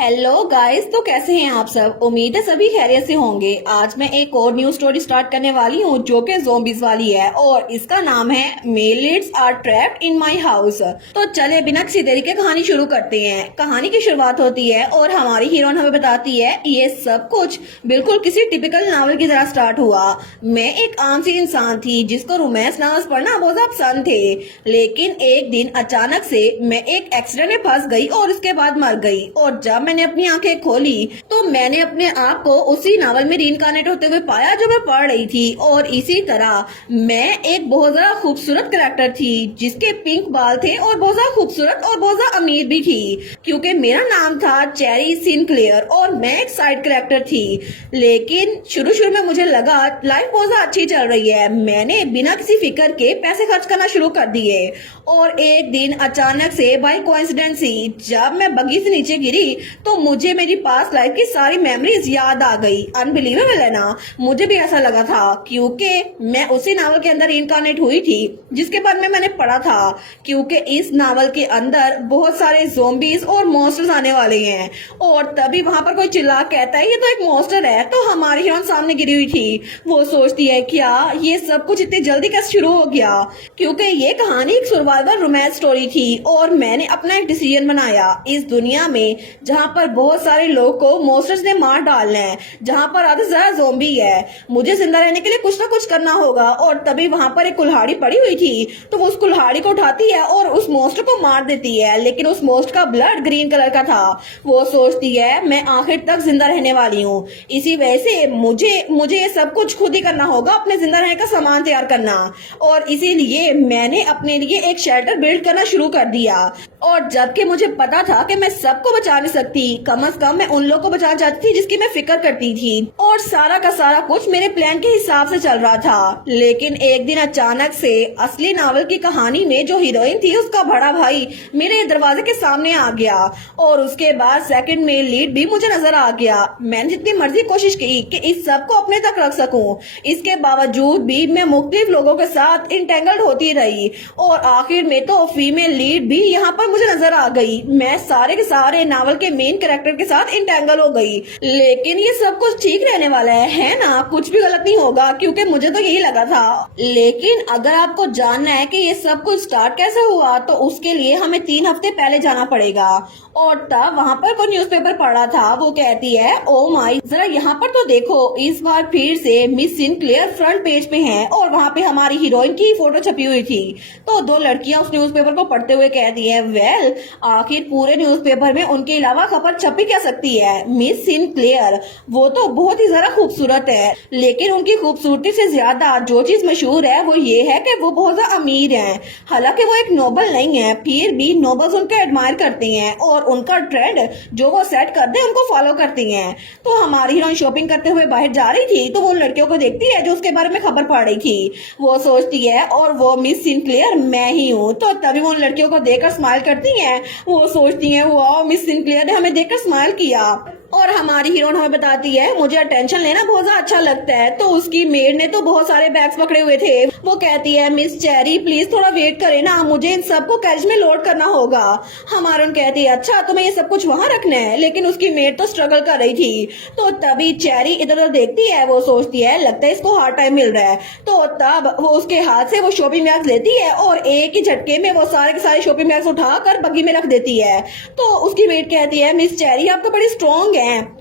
Hello guys, तो कैसे हैं आप सब। उम्मीद है सभी खैरियत से होंगे। आज मैं एक और न्यू स्टोरी स्टार्ट करने वाली हूँ जो कि ज़ॉम्बीज वाली है और इसका नाम है male leads are trapped in my house. तो चले बिना किसी देरी के कहानी शुरू करते हैं। कहानी की शुरुआत होती है और हमारी हीरोइन हमें बताती है ये सब कुछ बिल्कुल किसी टिपिकल नावल की तरह स्टार्ट हुआ। मैं एक आम सी इंसान थी जिसको रोमांस नॉवेल्स पढ़ना बहुत ज्यादा पसंद थे, लेकिन एक दिन अचानक से मैं एक एक्सीडेंट में फंस गई और उसके बाद मर गई। और जब मैंने अपनी आंखें खोली तो मैंने अपने आप को उसी नावल में रीइंकार्नेट होते हुए पाया जो मैं पढ़ रही थी। और इसी तरह मैं एक बहुत ज्यादा खूबसूरत कैरेक्टर थी जिसके पिंक बाल थे और बहुत ज्यादा खूबसूरत और बहुत ज्यादा अमीर भी थी, क्योंकि मेरा नाम था चेरी सिनक्लेयर और मैं एक साइड कैरेक्टर थी। लेकिन शुरू शुरू में मुझे लगा लाइफ बहुत ज्यादा अच्छी चल रही है। मैंने बिना किसी फिक्र के पैसे खर्च करना शुरू कर दिए और एक दिन अचानक से बाय कोइंसिडेंस ही जब मैं बग्गी से नीचे गिरी तो मुझे मेरी पास्ट लाइफ की सारी मेमोरीज याद आ गई। अनबिलीवेबल है ना। मुझे भी ऐसा लगा था क्योंकि मैं उसी नावल के अंदर इनकारनेट हुई थी जिसके बारे में मैंने पढ़ा था, क्योंकि इस नावल के अंदर बहुत सारे ज़ॉम्बीज और मॉन्स्टर्स आने वाले हैं। और तभी वहां पर कोई चिल्ला कहता है ये तो एक मॉन्स्टर है। तो हमारी हीरोइन सामने गिरी हुई थी। वो सोचती है क्या ये सब कुछ इतनी जल्दी कैसे शुरू हो गया, क्योंकि ये कहानी एक सर्वाइवल रोमांस स्टोरी थी। और मैंने अपना एक डिसीजन बनाया इस दुनिया में जहाँ पर बहुत सारे लोग को मॉन्स्टर्स ने मार डालना है, जहाँ पर आधे से ज्यादा ज़ॉम्बी है। मुझे जिंदा रहने के लिए कुछ ना कुछ करना होगा। और तभी वहां पर एक कुल्हाड़ी पड़ी हुई थी तो वो उस कुल्हाड़ी को उठाती है और उस मॉन्स्टर को मार देती है, लेकिन उस मॉन्स्टर का ब्लड ग्रीन कलर का था। वो सोचती है मैं आखिर तक जिंदा रहने वाली हूँ, इसी वजह से मुझे मुझे ये सब कुछ खुद ही करना होगा, अपने जिंदा रहने का सामान तैयार करना। और इसीलिए मैंने अपने लिए एक शेल्टर बिल्ड करना शुरू कर दिया। और जबकि मुझे पता था कि मैं सबको बचा नहीं सकती, कम से कम मैं उन लोगों को बचाना चाहती थी जिसकी मैं फिक्र करती थी। और सारा का सारा कुछ मेरे प्लान के हिसाब से चल रहा था। लेकिन एक दिन अचानक से असली नावल की कहानी में जो हीरोइन थी उसका बड़ा भाई मेरे दरवाजे के सामने आ गया। और उसके बाद सेकंड मेल लीड भी मुझे नजर आ गया। मैंने जितनी मर्जी कोशिश की कि इस सब को अपने तक रख सकूं, इसके बावजूद भी मैं मुख्तलिफ लोगों के साथ इंटेंगल्ड होती रही। और आखिर में तो फीमेल लीड भी यहाँ पर मुझे नजर आ गई। मैं सारे के सारे नावल के मेन कैरेक्टर के साथ इंटेंगल हो गई। लेकिन ये सब कुछ ठीक रहने वाला है ना, कुछ भी गलत नहीं होगा, क्योंकि मुझे तो यही लगा था। लेकिन अगर आपको जानना है कि ये सब कुछ स्टार्ट कैसे हुआ तो उसके लिए हमें 3 हफ्ते पहले जाना पड़ेगा। और तब वहाँ पर कोई न्यूज़पेपर पढ़ा था। वो कहती है ओ माई, जरा यहाँ पर तो देखो, इस बार फिर से मिस सिनक्लेयर फ्रंट पेज पे हैं और वहाँ पे हमारी हीरोइन की फोटो छपी हुई थी। तो 2 लड़कियां उस न्यूज़पेपर को पढ़ते हुए कहती है वेल, आखिर पूरे न्यूज़पेपर में उनके अलावा खबर छपी क्या सकती है। मिस सिनक्लेयर वो तो बहुत ही ज्यादा खूबसूरत है, लेकिन उनकी खूबसूरती से ज्यादा जो चीज मशहूर है वो ये है कि वो बहुत ज्यादा अमीर हैं। हालांकि वो एक नोबल नहीं है, फिर भी नोबल्स उनको एडमायर करते हैं और उनका ट्रेंड जो वो सेट करते हैं उनको फॉलो करती हैं। तो हमारी हीरोइन शॉपिंग करते हुए बाहर जा रही थी तो वो उन लड़कियों को देखती है जो उसके बारे में खबर पढ़ रही थी। वो सोचती है और वो मिस सिनक्लेयर मैं ही हूँ। तो तभी वो उन लड़कियों को देखकर स्माइल करती हैं। वो सोचती हैं वाह, मिस सिनक्लेयर ने हमें देखकर स्माइल किया। और हमारी हीरोइन हमें बताती है मुझे अटेंशन लेना बहुत ज्यादा अच्छा लगता है। तो उसकी मेड ने तो बहुत सारे बैग्स पकड़े हुए थे। वो कहती है मिस चेरी प्लीज थोड़ा वेट करे ना, मुझे इन सबको कैरेज में लोड करना होगा। हमारी कहती है अच्छा तुम्हें ये सब कुछ वहां रखना है, लेकिन उसकी मेड तो स्ट्रगल कर रही थी। तो तभी चेरी इधर उधर देखती है। वो सोचती है लगता है इसको हार्ड टाइम मिल रहा है। तो तब वो उसके हाथ से वो शॉपिंग बैग्स लेती है और एक ही झटके में वो सारे के सारे शॉपिंग बैग्स उठाकर बग्गी में रख देती है। तो उसकी मेड कहती है मिस चेरी आप तो बड़ी स्ट्रॉन्ग है।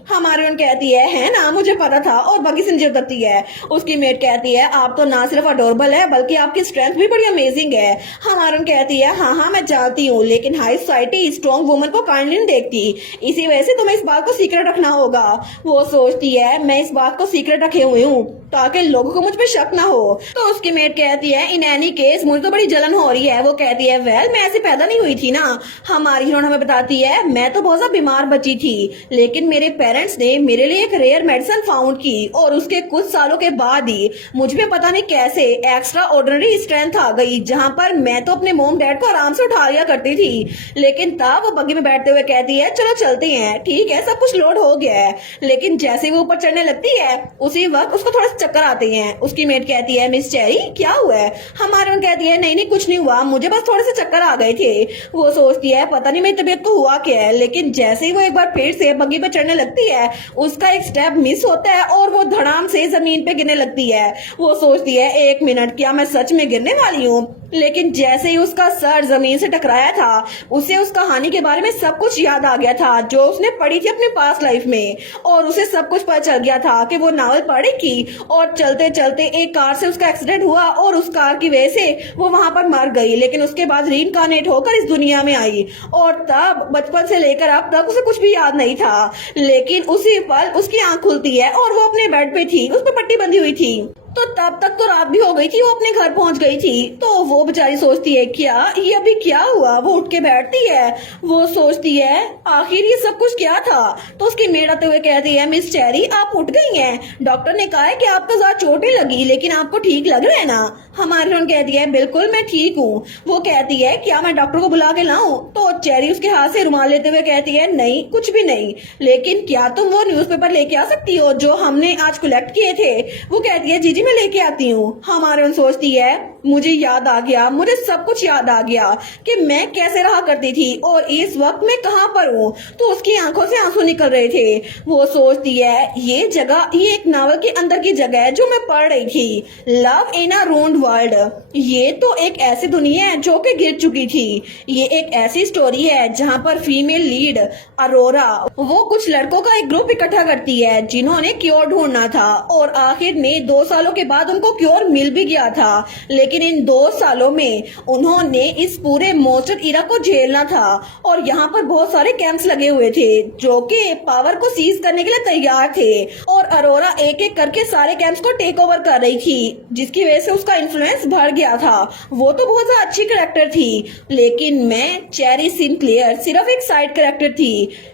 हमारी उन कहती है ना मुझे पता था, और बग्गी से नीचे उतरती है। उसकी मेट कहती है आप तो ना सिर्फ अडोरेबल है बल्कि आपकी स्ट्रेंथ भी बड़ी अमेजिंग है। हमारी उन कहती है हाँ हाँ मैं जानती हूँ, लेकिन हाई सोसाइटी स्ट्रॉन्ग वुमन को काइंडली नहीं देखती, इसी वजह से तुम्हें इस बात को सीक्रेट रखना होगा। वो सोचती है मैं इस बात को सीक्रेट रखे हुए हूँ ताकि लोगों को मुझ पर शक ना हो। तो उसकी मेट कहती है इन एनी केस मुझे तो बड़ी जलन हो रही है। वो कहती है वेल मैं ऐसे पैदा नहीं हुई थी ना। हमारी हीरोइन हमें बताती है मैं तो बहुत ज्यादा बीमार बची थी, लेकिन मेरे पेरेंट्स पेरेंट्स ने मेरे लिए एक रेयर मेडिसिन फाउंड की और उसके कुछ सालों के बाद ही मुझ में पता नहीं कैसे एक्स्ट्रा ऑर्डिनरी स्ट्रेंथ आ गई, जहां पर मैं तो अपने मॉम डैड को आराम से उठा लिया करती थी, लेकिन तब वो बग्गी में बैठते हुए कहती है चलो चलते हैं, ठीक है सब कुछ लोड हो गया है। लेकिन जैसे ही वो ऊपर चढ़ने लगती है उसी वक्त उसको थोड़ा सा चक्कर आते हैं। उसकी मेट कहती है मिस चेरी क्या हुआ है? हमारे में कहती है नहीं नहीं कुछ नहीं हुआ, मुझे बस थोड़े से चक्कर आ गए थे। वो सोचती है पता नहीं मेरी तबीयत को हुआ क्या है, लेकिन जैसे ही वो एक बार फिर से बग्गी पे चढ़ने लगती है उसका एक स्टेप मिस होता है और वो धड़ाम से जमीन पे गिरने लगती है। वो सोचती है एक मिनट, क्या मैं सच में गिरने वाली हूँ? लेकिन जैसे ही उसका सर जमीन से टकराया था उसे उस कहानी के बारे में सब कुछ याद आ गया था जो उसने पढ़ी थी अपने पास्ट लाइफ में, और उसे सब कुछ पता चल गया था कि वो नावल पढ़ेगी और चलते चलते एक कार से उसका एक्सीडेंट हुआ और उस कार की वजह से वो वहां पर मर गई, लेकिन उसके बाद रीइंकार्नेट होकर इस दुनिया में आई। और तब बचपन से लेकर अब तक उसे कुछ भी याद नहीं था, लेकिन उसी पल उसकी आंख खुलती है और वो अपने बेड पे थी, उस पर पट्टी बंधी हुई थी। तो तब तक तो रात भी हो गई थी, वो अपने घर पहुंच गई थी। तो वो बेचारी सोचती है क्या ये अभी क्या हुआ? वो उठ के बैठती है, वो सोचती है आखिर ये सब कुछ क्या था। तो उसकी मेड आते हुए कहती है मिस चेरी आप उठ गई हैं, डॉक्टर ने कहा है कि आपको ज्यादा चोटें लगी लेकिन आपको ठीक लग रहा है ना? हमारी रोन कहती है बिल्कुल मैं ठीक हूँ। वो कहती है क्या मैं डॉक्टर को बुला के लाऊं? तो चेरी उसके हाथ से रुमाल लेते हुए कहती है नहीं कुछ भी नहीं, लेकिन क्या तुम वो न्यूज़पेपर लेके आ सकती हो जो हमने आज कलेक्ट किए थे? वो कहती है जी जी मैं लेके आती हूँ। हमारे सोचती है मुझे याद आ गया, मुझे सब कुछ याद आ गया कि मैं कैसे रहा करती थी और इस वक्त मैं कहाँ पर हूँ। तो उसकी आंखों से आंसू निकल रहे थे। वो सोचती है ये जगह, ये एक नावल के अंदर की जगह है जो मैं पढ़ रही थी, लव इन अ रून्ड वर्ल्ड। ये तो एक ऐसी दुनिया है जो कि गिर चुकी थी। ये एक ऐसी स्टोरी है जहाँ पर फीमेल लीड अरोरा वो कुछ लड़कों का एक ग्रुप इकट्ठा करती है जिन्होंने क्योर ढूंढना था, और आखिर में 2 सालों के बाद उनको क्योर मिल भी गया था। लेकिन इन 2 सालों में उन्होंने इस पूरे मॉन्स्टर इरा को झेलना था, और यहाँ पर बहुत सारे कैंप्स लगे हुए थे जो कि पावर को सीज करने के लिए तैयार थे, और अरोरा एक एक करके सारे कैंप्स को टेक ओवर कर रही थी, जिसकी वजह से उसका इन्फ्लुएंस बढ़ गया था। वो तो बहुत ज्यादा अच्छी कैरेक्टर थी, लेकिन मैं चेरी सिनक्लेयर सिर्फ एक साइड कैरेक्टर थी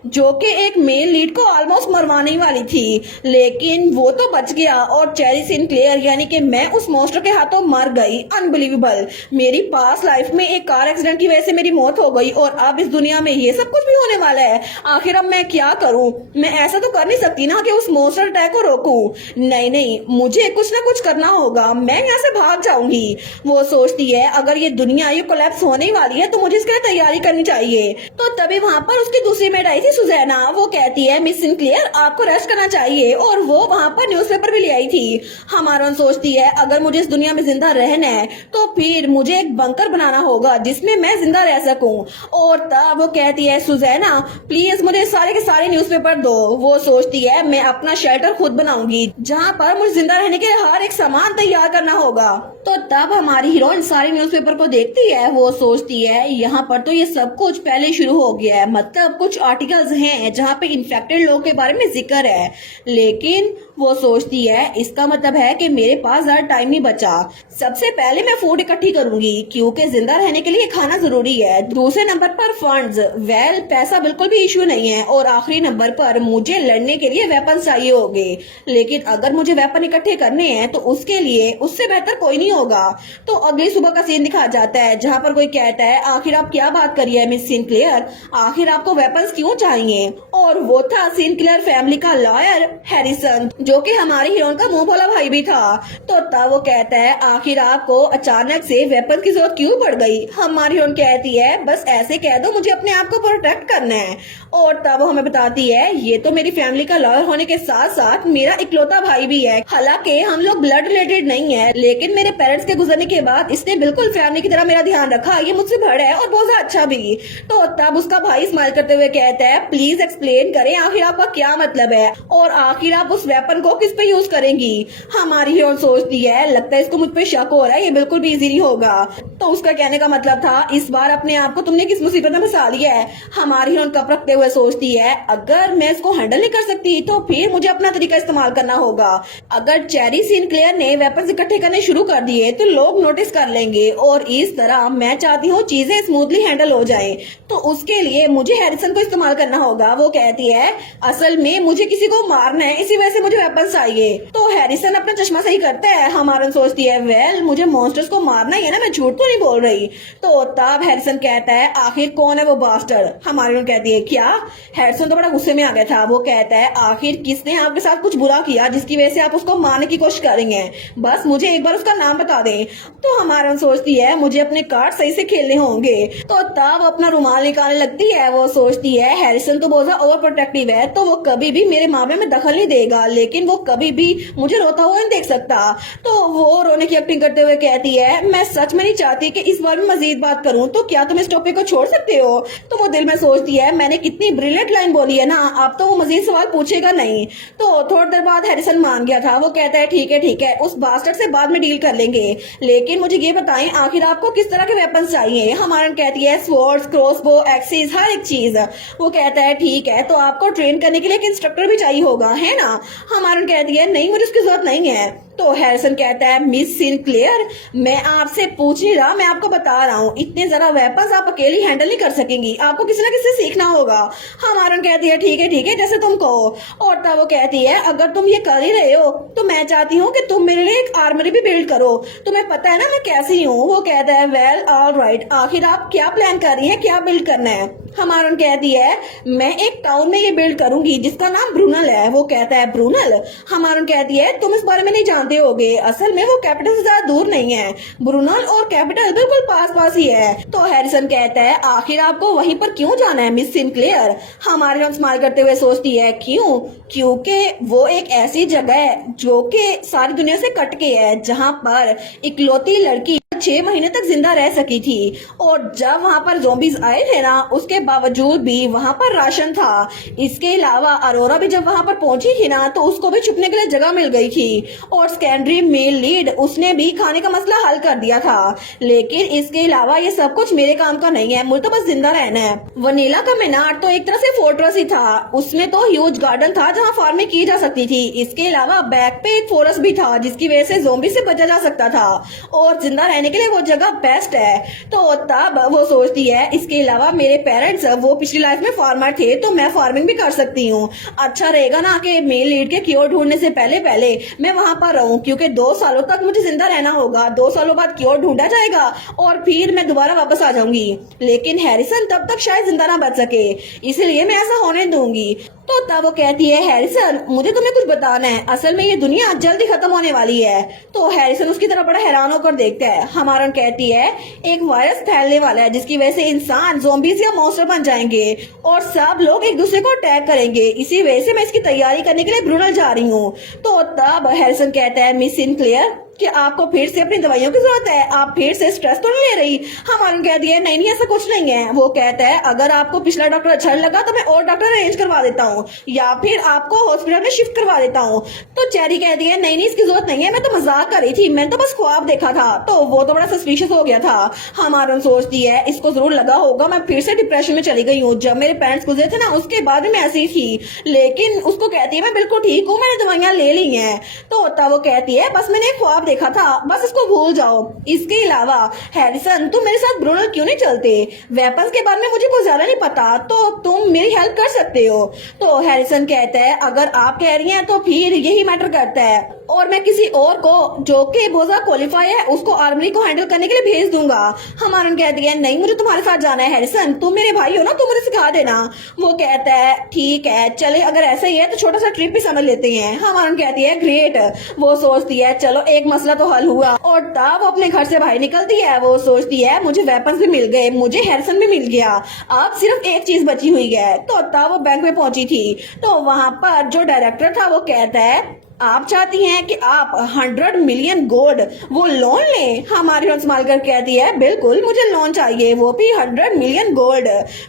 जो कि एक मेल लीड को ऑलमोस्ट मरवाने वाली थी, लेकिन वो तो बच गया और चेरी सिनक्लेयर यानी कि मैं उस मॉन्स्टर के हाथों मर गई। अनबिलीवेबल, मेरी पास्ट लाइफ में एक कार एक्सीडेंट की वजह से मेरी मौत हो गई और अब इस दुनिया में ये सब कुछ भी होने वाला है। आखिर अब मैं क्या करूं? मैं ऐसा तो कर नहीं सकती ना कि उस मॉन्स्टर अटैक को रोकूं। नहीं नहीं, मुझे कुछ ना कुछ करना होगा, मैं यहाँ से भाग जाऊंगी। वो सोचती है अगर ये दुनिया ये कोलैप्स होने वाली है तो मुझे इसके लिए तैयारी करनी चाहिए। तो तभी वहाँ पर उसकी दूसरी मेड आई थी सुजैना। वो कहती है मिस सिनक्लेयर आपको रेस्ट करना चाहिए, और वो वहाँ पर न्यूज़पेपर भी ले आई थी। हमारा सोचती है अगर मुझे इस दुनिया में जिंदा रहना है तो फिर मुझे एक बंकर बनाना होगा जिसमें मैं जिंदा रह सकूं। और तब वो कहती है सुजैना प्लीज मुझे सारे के सारे न्यूज़पेपर दो। वो सोचती है मैं अपना शेल्टर खुद बनाऊंगी जहां पर मुझे जिंदा रहने के लिए हर एक सामान तैयार करना होगा। तो तब हमारी हीरोइन सारे न्यूज़पेपर को देखती है। वो सोचती है यहाँ पर तो ये सब कुछ पहले शुरू हो गया है, मतलब कुछ आर्टिकल्स हैं जहाँ पे इन्फेक्टेड लोगों के बारे में जिक्र है, लेकिन वो सोचती है इसका मतलब है कि मेरे पास ज्यादा टाइम नहीं बचा। सबसे पहले मैं फूड इकट्ठी करूंगी क्योंकि जिंदा रहने के लिए खाना जरूरी है। दूसरे नंबर पर फंड्स, वेल पैसा बिल्कुल भी इश्यू नहीं है, और आखिरी नंबर पर मुझे लड़ने के लिए वेपन चाहिए होंगे, लेकिन अगर मुझे वेपन इकट्ठे करने हैं तो उसके लिए उससे बेहतर कोई नहीं होगा। तो अगली सुबह का सीन दिखाया जाता है जहाँ पर कोई कहता है आखिर आप क्या बात करिए मिस सिनक्लेयर, आखिर आपको वेपन्स क्यों चाहिए? और वो था सिनक्लेयर फैमिली का लॉयर हैरिसन जो कि हमारी हीरोइन का मुंह भोला भाई भी था। तो तब वो कहता है आखिर आपको अचानक से वेपन की जरूरत क्यों पड़ गई? हमारी हीरोइन कहती है बस ऐसे कह दो, मुझे अपने आप को प्रोटेक्ट करना है। और तब हमें बताती है ये तो मेरी फैमिली का लॉयर होने के साथ साथ मेरा इकलौता भाई भी है। हालांकि हम लोग ब्लड रिलेटेड नहीं है, लेकिन मेरे पेरेंट्स के गुजरने के बाद इसने बिल्कुल फैमिली की तरह मेरा ध्यान रखा। ये मुझसे बड़ा है और बहुत अच्छा भी। तो तब उसका भाई स्माइल करते हुए कहता है प्लीज एक्सप्लेन करें आखिर आपका क्या मतलब है, और आखिर आप उस वेपन को किस पे यूज करेंगी? हमारी हीरोइन सोचती है लगता है इसको मुझ पे शक हो रहा है, ये बिल्कुल भी इजी नहीं होगा। तो उसका कहने का मतलब था इस बार अपने आप को तुमने किस मुसीबत में फंसा लिया है। हमारी हीरोइन कप रखते हुए सोचती है अगर मैं इसको हैंडल नहीं कर सकती तो फिर मुझे अपना तरीका इस्तेमाल करना होगा। अगर चेरी सिनक्लेयर ने वेपन इकट्ठे करने शुरू कर दिए चाहिए तो लोग नोटिस कर लेंगे और इस तरह मैं चाहती हूँ चीजें स्मूथली हैंडल हो जाएं। तो उसके लिए मुझे हैरिसन को इस्तेमाल करना होगा। वो कहती है असल में मुझे किसी को मारना है, इसी वजह से मुझे वेपन चाहिए। तो हैरिसन अपना चश्मा सही करता है। हमारन सोचती है वेल मुझे मॉन्स्टर्स को मारना ही है ना, मैं झूठ तो नहीं बोल रही। तो तब हैरिसन कहता है आखिर कौन है वो बास्टर्ड। हमारी कहती है क्या। हैरिसन तो बड़ा गुस्से में आ गया था। वो कहता है आखिर किसने आपके साथ कुछ बुरा किया जिसकी वजह से आप उसको मारने की कोशिश करेंगे, बस मुझे एक बार उसका नाम बता दें। तो हमारन सोचती है मुझे अपने कार्ड सही से खेलने होंगे। तो तब अपना रुमाल निकालने लगती है। वो सोचती है हैरिसन तो बहुत ओवर प्रोटेक्टिव है, तो वो कभी भी मेरे मामले में दखल नहीं देगा, लेकिन वो कभी भी मुझे रोता हुआ नहीं देख सकता। तो वो रोने की एक्टिंग करते हुए कहती है मैं सच में नहीं चाहती कि इस बार में मजीद बात करूं, तो क्या तुम इस टॉपिक को छोड़ सकते हो। तो वो दिल में सोचती है मैंने कितनी ब्रिलियंट लाइन बोली है ना, अब तो वो मजीद सवाल पूछेगा नहीं। तो थोड़ी देर बाद हैरिसन मान गया था। वो कहता है ठीक है उस बास्टर्ड से बाद में डील कर लेंगे, लेकिन मुझे ये बताएं आखिर आपको किस तरह के वेपन चाहिए। हमारन कहती है स्वॉर्ड्स, क्रॉसबो, एक्सिस, हर एक चीज। वो कहता है ठीक है तो आपको ट्रेन करने के लिए एक इंस्ट्रक्टर भी चाहिए होगा है ना। हमारन कहती है नहीं मुझे उसकी जरूरत नहीं है। तो हैरिसन कहता है मिस सिनक्लेयर मैं आपसे पूछ नहीं रहा, मैं आपको बता रहा हूँ इतने जरा वेपन्स आप अकेली हैंडल नहीं कर सकेंगी, आपको किसी ना किसी से सीखना होगा। हमारन कहती है ठीक है जैसे तुम कहो। और तब वो कहती है अगर तुम ये कर ही रहे हो तो मैं चाहती हूँ कि तुम मेरे लिए एक आर्मरी भी बिल्ड करो, तुम्हें पता है ना मैं कैसी हूँ। वो कहता है वेल ऑल राइट, आखिर आप क्या प्लान कर रही है, क्या बिल्ड करना है। हमारन कहती है मैं एक टाउन में ये बिल्ड करूंगी जिसका नाम ब्रूनल है। वो कहता है ब्रूनल। हमारन कहती है तुम इस बारे में नहीं जानते होगे, असल में वो कैपिटल से ज्यादा दूर नहीं है, ब्रूनल और कैपिटल बिल्कुल पास पास ही है। तो हैरिसन कहता है आखिर आपको वहीं पर क्यों जाना है मिस सिनक्लेयर। हमारे स्माइल करते हुए सोचती है क्यों, क्योंकि वो एक ऐसी जगह है जो कि सारी दुनिया से कट के है, जहाँ पर इकलौती लड़की 6 महीने तक जिंदा रह सकी थी। और जब वहाँ पर ज़ॉम्बीज आए थे ना, उसके बावजूद भी वहाँ पर राशन था। इसके अलावा अरोरा भी जब वहाँ पर पहुंची थी ना, तो उसको भी छुपने के लिए जगह मिल गई थी। और सेकेंडरी मेल लीड उसने भी खाने का मसला हल कर दिया था। लेकिन इसके अलावा ये सब कुछ मेरे काम का नहीं है, मुझे तो बस जिंदा रहना है। वनीला का मीनार तो एक तरह से फोर्ट्रेस ही था, उसमें तो ह्यूज गार्डन था जहाँ फार्मिंग की जा सकती थी। इसके अलावा बैक पे एक फॉरेस्ट भी था जिसकी वजह से ज़ॉम्बी से बचा जा सकता था, और जिंदा रहने के लिए वो जगह बेस्ट है। तो तब वो सोचती है इसके अलावा मेरे पेरेंट्स वो पिछली लाइफ में फार्मर थे, तो मैं फार्मिंग भी कर सकती हूँ। अच्छा रहेगा ना कि मेल लीड के क्योर ढूंढने से पहले पहले मैं वहां पर रहूं, क्योंकि 2 सालों तक मुझे जिंदा रहना होगा। 2 सालों बाद क्योर ढूंढा जाएगा और फिर मैं दोबारा वापस आ जाऊंगी। लेकिन हैरिसन तब तक शायद जिंदा ना बच सके, इसलिए मैं ऐसा होने दूंगी। तो तब वो कहती है हैरिसन मुझे तुम्हें कुछ बताना है, असल में ये दुनिया जल्दी खत्म होने वाली है। तो हैरिसन उसकी तरफ बड़ा हैरान होकर देखता है। हमारन कहती है एक वायरस फैलने वाला है जिसकी वजह से इंसान ज़ॉम्बीज या मॉन्स्टर बन जाएंगे और सब लोग एक दूसरे को अटैक करेंगे, इसी वजह से मैं इसकी तैयारी करने के लिए ब्रूनल जा रही हूँ। तो तब हैरिसन कहता है मिस सिनक्लेयर कि आपको फिर से अपनी दवाइयों की जरूरत है, आप फिर से स्ट्रेस तो नहीं ले रही। हमारे कहती है नहीं ऐसा कुछ नहीं है। वो कहता है अगर आपको पिछला डॉक्टर अच्छा लगा तो मैं और डॉक्टर अरेंज करवा देता हूँ या फिर आपको हॉस्पिटल में शिफ्ट करवा देता हूँ। तो चेरी कहती है नहीं इसकी जरूरत नहीं है, मैं तो मजाक कर रही थी, मैंने तो बस ख्वाब देखा था। तो वो तो बड़ा सस्पिशियस हो गया था। हमारा सोचती है इसको जरूर लगा होगा मैं फिर से डिप्रेशन में चली गई हूँ, जब मेरे पेरेंट्स गुजरे थे ना उसके बाद भी मैं ऐसी थी। लेकिन उसको कहती है मैं बिल्कुल ठीक हूँ, मैंने दवाइयाँ ले ली हैं। तो तब वो कहती है बस मैंने एक ख्वाब देखा था, बस इसको भूल जाओ। इसके अलावा हैरिसन तुम मेरे साथ ब्रूनल क्यों नहीं चलते, वेपन्स के बारे में मुझे कुछ ज्यादा नहीं पता, तो तुम मेरी हेल्प कर सकते हो। तो हैरिसन कहता है अगर आप कह रही हैं तो फिर यही मैटर करता है, और मैं किसी और को जो कि बोझा क्वालिफाई है उसको आर्मरी को हैंडल करने के लिए भेज दूंगा। हमारन कहती है नहीं मुझे तुम्हारे साथ जाना है हैरिसन, तुम मेरे भाई हो ना, तुम मुझे सिखा देना। वो कहता है ठीक है चले अगर ऐसा ही है तो छोटा सा ट्रिप भी समझ लेते हैं। हमारन कहती है ग्रेट। वो सोचती है चलो एक मसला तो हल हुआ, और तब वो अपने घर से बाहर निकलती है। वो सोचती है मुझे वेपन्स भी मिल गए, मुझे हैरिसन भी मिल गया, अब सिर्फ एक चीज बची हुई है। तो तब वो बैंक में पहुंची थी, तो वहां पर जो डायरेक्टर था वो कहता है आप चाहती हैं कि आप 100 मिलियन गोल्ड वो लोन लें। हमारी संभाल कर कहती है बिल्कुल मुझे लोन चाहिए, वो भी 100 मिलियन गोल्ड।